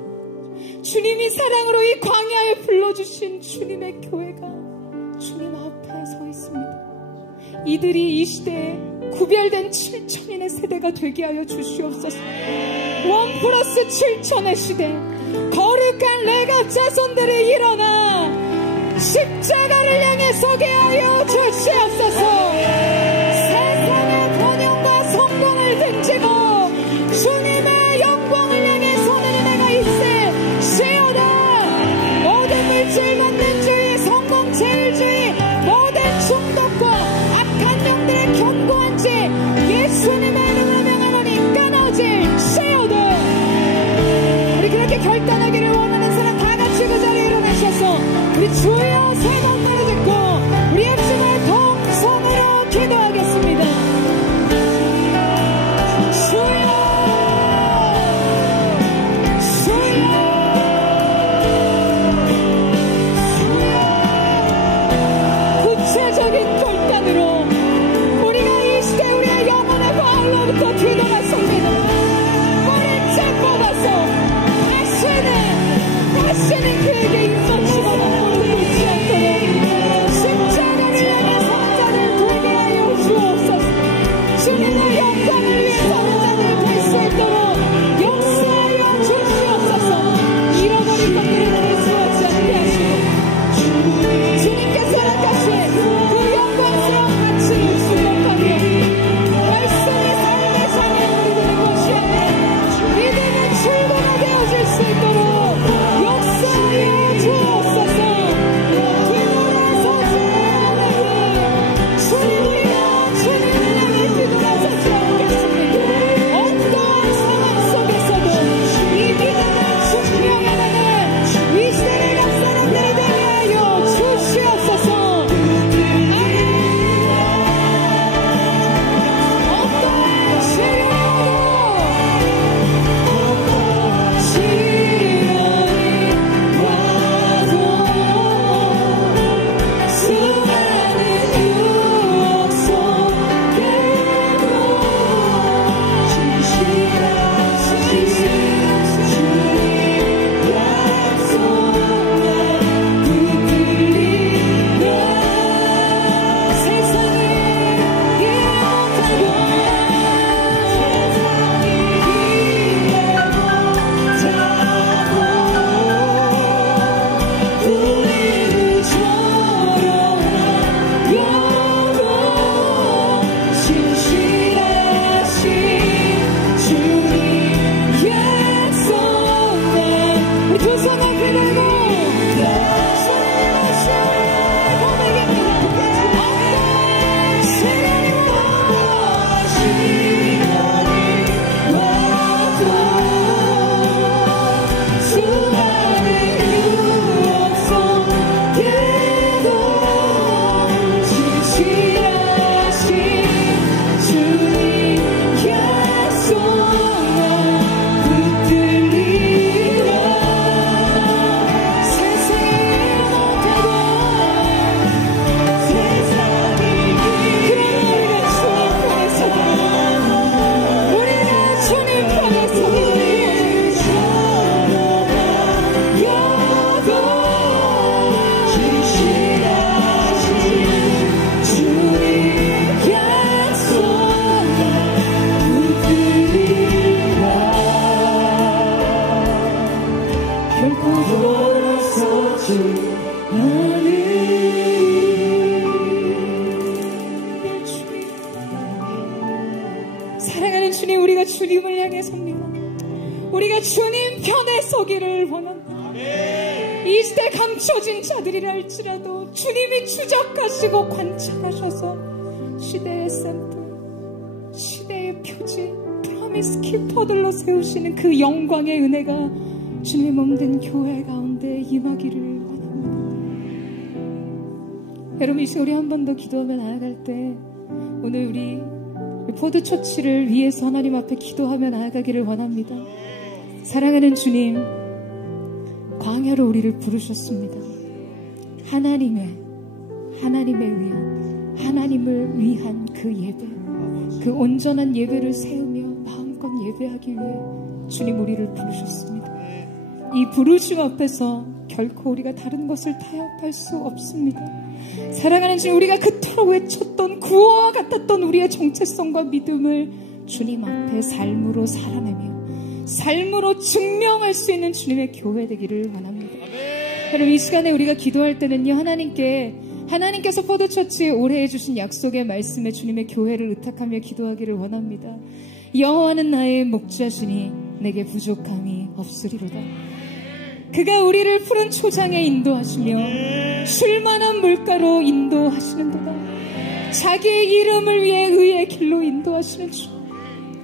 주님이 사랑으로 이 광야에 불러주신 주님의 교회가 주님 앞에 서 있습니다. 이들이 이 시대에 구별된 7천인의 세대가 되게 하여 주시옵소서. 1+7천의 시대, 거룩한 레갑 자손들이 일어나 십자가를 향해 서게 하여 주시옵소서. 세상의 번영과 성공을 등지고 주님의 영광을 향해 서는 은혜가 있을지어다. 모든 물질 만능주의, 성공 제일주의, 모든 중독과 악한 영들의 견고한 지 예수님의 이름으로 명하노니 끊어질지어다. 우리 그렇게 결단하기를 원하는 사람 다 같이 그 자리에 일어나셔서 우리 주여 세 번만을 듣고 우리 합심을 통성으로 기도 우리가 주님 편에 서기를 원합니다. 이 시대 감춰진 자들이라 할지라도 주님이 추적하시고 관찰하셔서 시대의 샘플, 시대의 표지, 프로미스 키퍼들로 세우시는 그 영광의 은혜가 주님의 몸된 교회 가운데 임하기를 원합니다. 여러분, 이 시간 우리 한 번 더 기도하며 나아갈 때 오늘 우리 포도처치를 위해서 하나님 앞에 기도하며 나아가기를 원합니다. 사랑하는 주님, 광야로 우리를 부르셨습니다. 하나님을 위한 그 예배, 그 온전한 예배를 세우며 마음껏 예배하기 위해 주님 우리를 부르셨습니다. 이 부르심 앞에서 결코 우리가 다른 것을 타협할 수 없습니다. 사랑하는 주님, 우리가 그토록 외쳤던 구호와 같았던 우리의 정체성과 믿음을 주님 앞에 삶으로 살아내며 삶으로 증명할 수 있는 주님의 교회 되기를 원합니다. 여러분, 이 시간에 우리가 기도할 때는요, 하나님께서 포도처치에 올해 해주신 약속의 말씀에 주님의 교회를 의탁하며 기도하기를 원합니다. 여호와는 나의 목자시니 내게 부족함이 없으리로다. 그가 우리를 푸른 초장에 인도하시며 쉴만한 물가로 인도하시는도다. 자기의 이름을 위해 의의 길로 인도하시는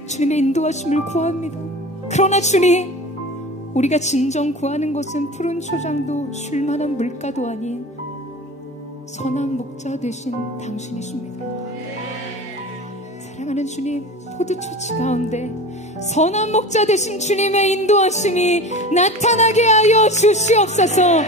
주님의 인도하심을 구합니다. 그러나 주님, 우리가 진정 구하는 것은 푸른 초장도 쉴만한 물가도 아닌 선한 목자 되신 당신이십니다. 사랑하는 주님, 포도처치 가운데 선한 목자 되신 주님의 인도하심이 나타나게 하여 주시옵소서.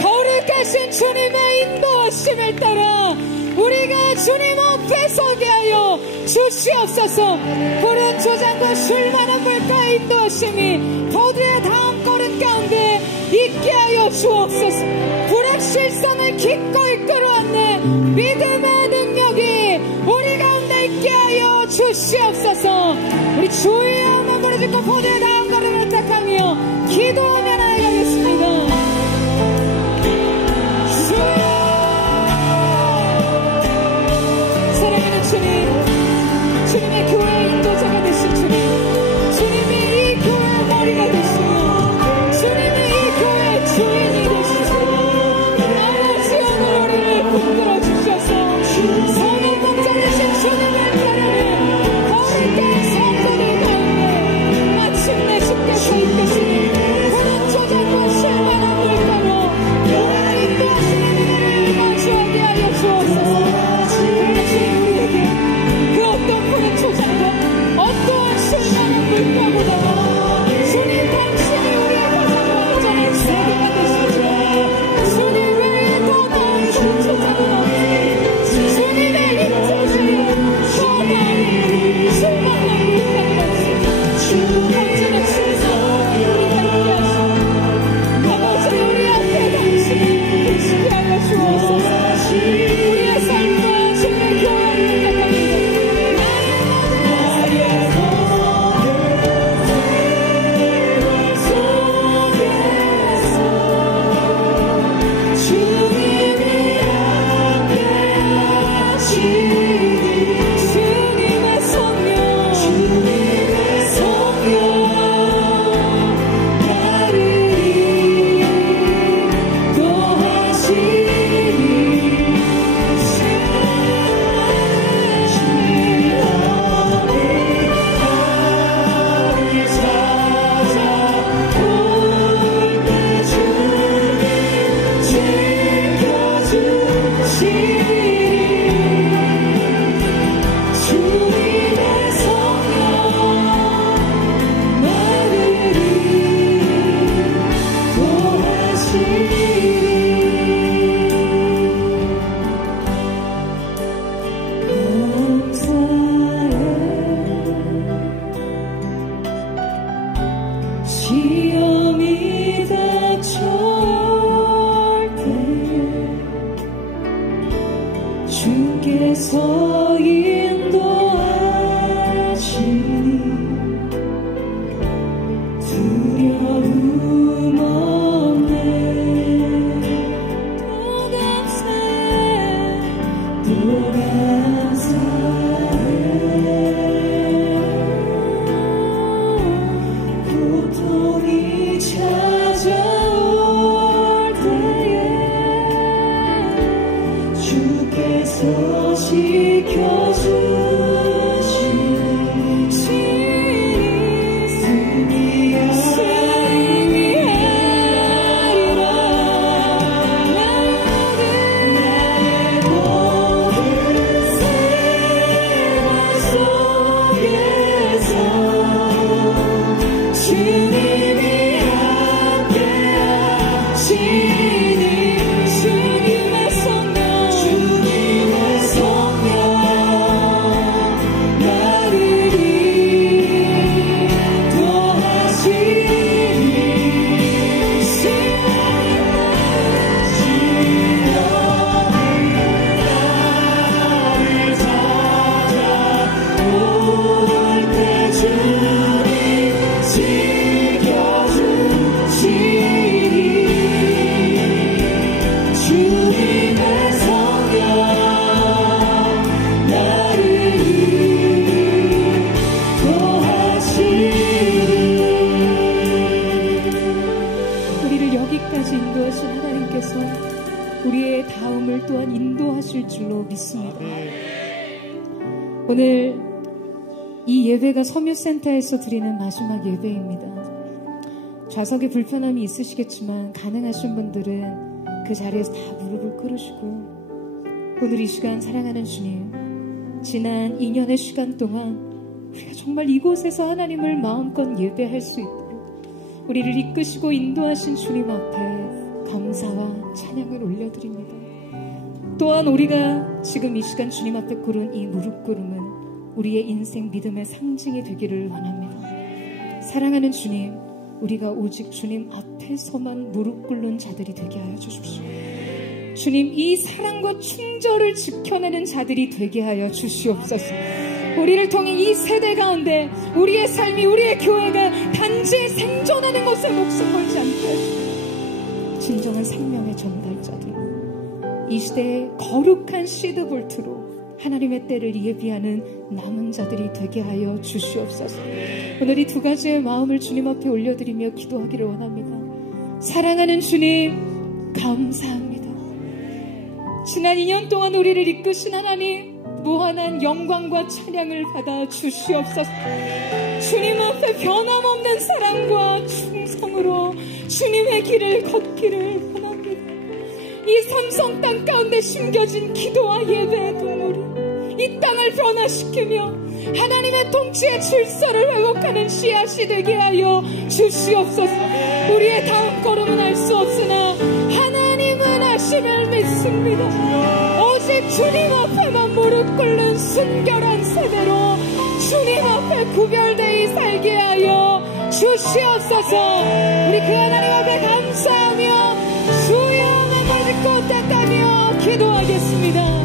거룩 하신 주님의 인도하심을 따라 우리가 주님 앞에 서게 하여 주시옵소서. 푸른 초장과 쉴만한 물가의 인도하심이 모두의 다음 걸음 가운데 있게 하여 주옵소서. 불확실성을 기꺼이 끌어안는 믿음의 능력이 우리 가운데 있게 하여 주시옵소서. 우리 주의 영광 부르짖고 모두의 다음 걸음을 택하며 기도하며 나아가겠습니다. 사랑하는 주님, 주님의 교회의 인도자가 되신 주님, 주님이 이 교회의 머리가 되시고 주님이 이 교회의 주인이 되시고 아버지, 오늘 우리를 붙들어 주셔서 선한 목자 되신 주님을 따르는 거룩한 성도들 가운데 마침내 주께서 이끄시니 푸른 초장과 쉴만한 물가로 교회를 인도하시는 우리를 마주하게 하여 주옵소서. 그 어떤 푸른 초장과 어떠한 쉴만한 물가보다 주님 당신이 우리의 가장 온전한 세계가 되시죠. 주님 외에 더 나은 푸른 초장은 없으니 주님의 인도심이 더 나은 쉴만한 물가가 없으니 언제나 주님과 우리가 있게 하시고 아버지, 우리 앞에 당신이 계시게 하여 주옵소서. 우리의 삶과 주님의 교회를 주께서 인도하시니 두려움 없네. 또 감사해 고통 찾아올 때에 주께서 지켜주시는 승리하리라. 나의 모든 생활 속에서 주님이 함께하시니 주님의 성령 나를 우리를 여기까지 인도하신 하나님께서 우리의 다음을 또한 인도하실 줄로 믿습니다. 오늘 이 예배가 섬유센터에서 드리는 마지막 예배입니다. 좌석에 불편함이 있으시겠지만 가능하신 분들은 그 자리에서 다 무릎을 꿇으시고 오늘 이 시간 사랑하는 주님, 지난 2년의 시간 동안 우리가 정말 이곳에서 하나님을 마음껏 예배할 수 있도록 우리를 이끄시고 인도하신 주님 앞에 감사와 찬양을 올려드립니다. 또한 우리가 지금 이 시간 주님 앞에 꿇은 이 무릎 꿇음은 우리의 인생 믿음의 상징이 되기를 원합니다. 사랑하는 주님, 우리가 오직 주님 앞에서만 무릎 꿇는 자들이 되게 하여 주십시오. 주님, 이 사랑과 충절을 지켜내는 자들이 되게 하여 주시옵소서. 우리를 통해 이 세대 가운데 우리의 삶이, 우리의 교회가 단지 생존하는 것에 목숨 걸지 않게 하시고 진정한 생명의 전달자들, 이 시대의 거룩한 시드볼트로 하나님의 때를 예비하는 남은 자들이 되게 하여 주시옵소서. 오늘 이 두 가지의 마음을 주님 앞에 올려드리며 기도하기를 원합니다. 사랑하는 주님, 감사합니다. 지난 2년 동안 우리를 이끄신 하나님, 무한한 영광과 찬양을 받아 주시옵소서. 주님 앞에 변함없는 사랑과 충성으로 주님의 길을 걷기를 원합니다. 이 삼성 땅 가운데 심겨진 기도와 예배의 눈물이 이 땅을 변화시키며 하나님의 통치의 질서를 회복하는 씨앗이 되게 하여 주시옵소서. 우리의 다음 걸음은 알 수 없으나 하나님은 아심을 믿습니다. 오직 주님 앞에만 무릎 꿇는 순결한 세대로 주님 앞에 구별되이 살게 하여 주시옵소서. 우리 그 하나님 앞에 감사하며 주여 내 믿고 닦다며 기도하겠습니다.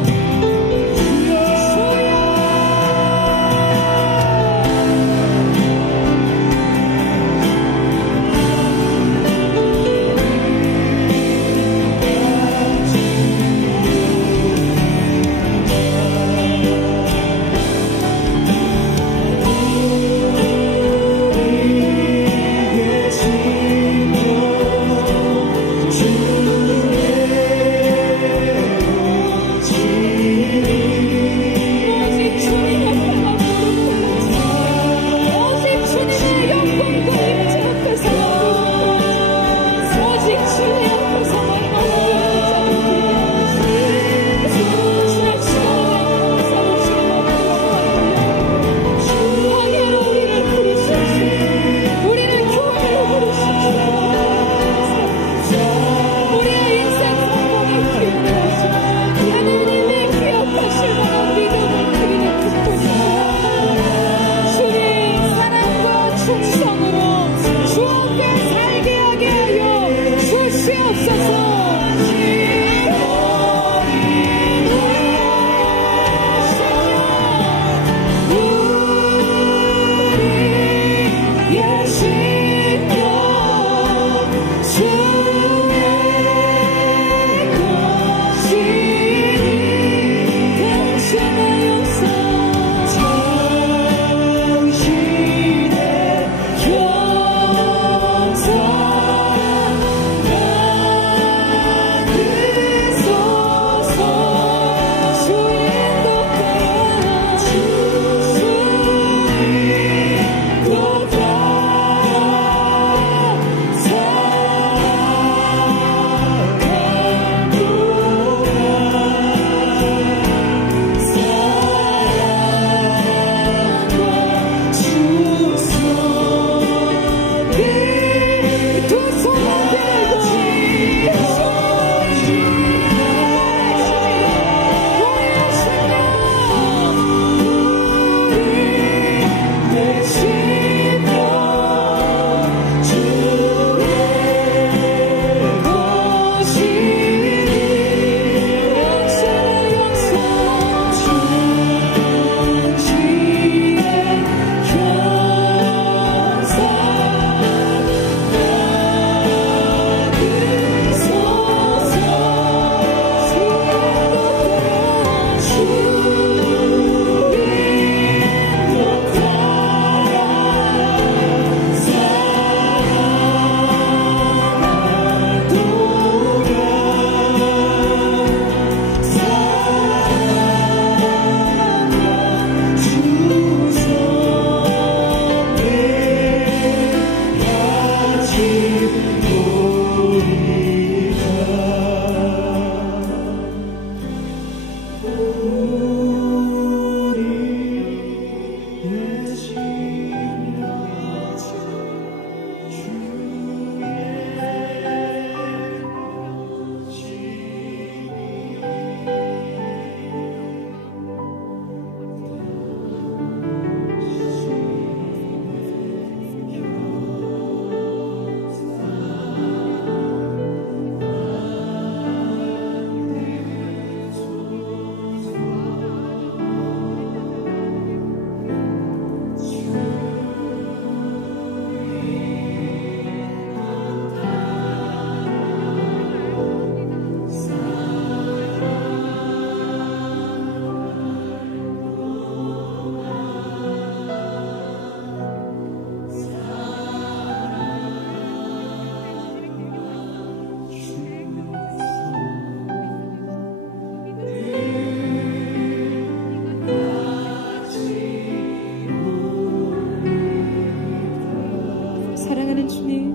주님,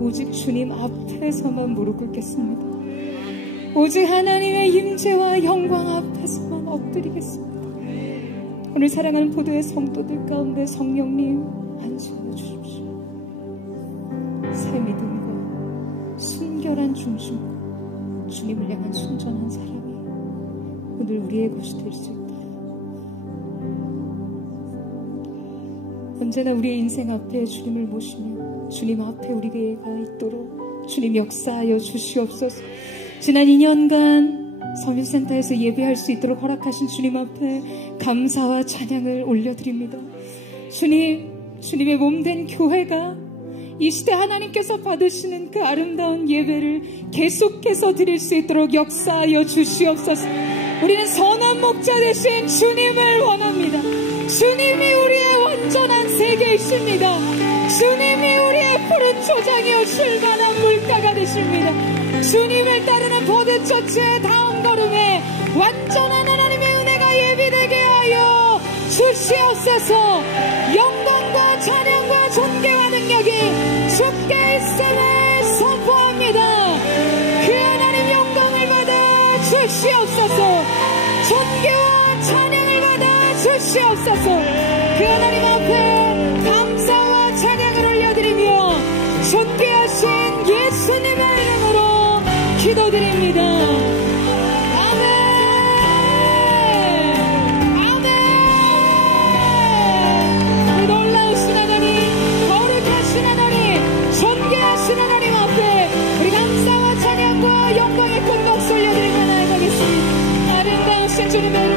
오직 주님 앞에서만 무릎 꿇겠습니다. 오직 하나님의 임재와 영광 앞에서만 엎드리겠습니다. 오늘 사랑하는 포도의 성도들 가운데 성령님 안수하여 주십시오. 새 믿음과 순결한 중심과 주님을 향한 순전한 사랑이 오늘 우리의 것이 될 수 있다. 언제나 우리의 인생 앞에 주님을 모시며 주님 앞에 우리가 있도록 주님 역사하여 주시옵소서. 지난 2년간 서민센터에서 예배할 수 있도록 허락하신 주님 앞에 감사와 찬양을 올려드립니다. 주님, 주님의 몸된 교회가 이 시대 하나님께서 받으시는 그 아름다운 예배를 계속해서 드릴 수 있도록 역사하여 주시옵소서. 우리는 선한 목자 되신 주님을 원합니다. 주님이 우리의 완전한 세계이십니다. 주님이 우리의 푸른 초장이요 쉴만한 물가가 되십니다. 주님을 따르는 포도처치의 다음 걸음에 완전한 하나님의 은혜가 예비되게 하여 주시옵소서. 영광과 찬양과 존귀와 능력이 주께 있음을 선포합니다. 그 하나님 영광을 받아 주시옵소서. 존귀와 찬양을 받아 주시옵소서. 그 하나님 앞에 감사와 찬양을 올려드리며 존귀하신 예수님의 이름으로 기도드립니다. 아멘. 아멘. 그 놀라우신 하나님, 거룩하신 하나님, 존귀하신 하나님 앞에 우리 감사와 찬양과 영광의 큰 박수 올려드리며 나아가겠습니다. 아름다우신 주님의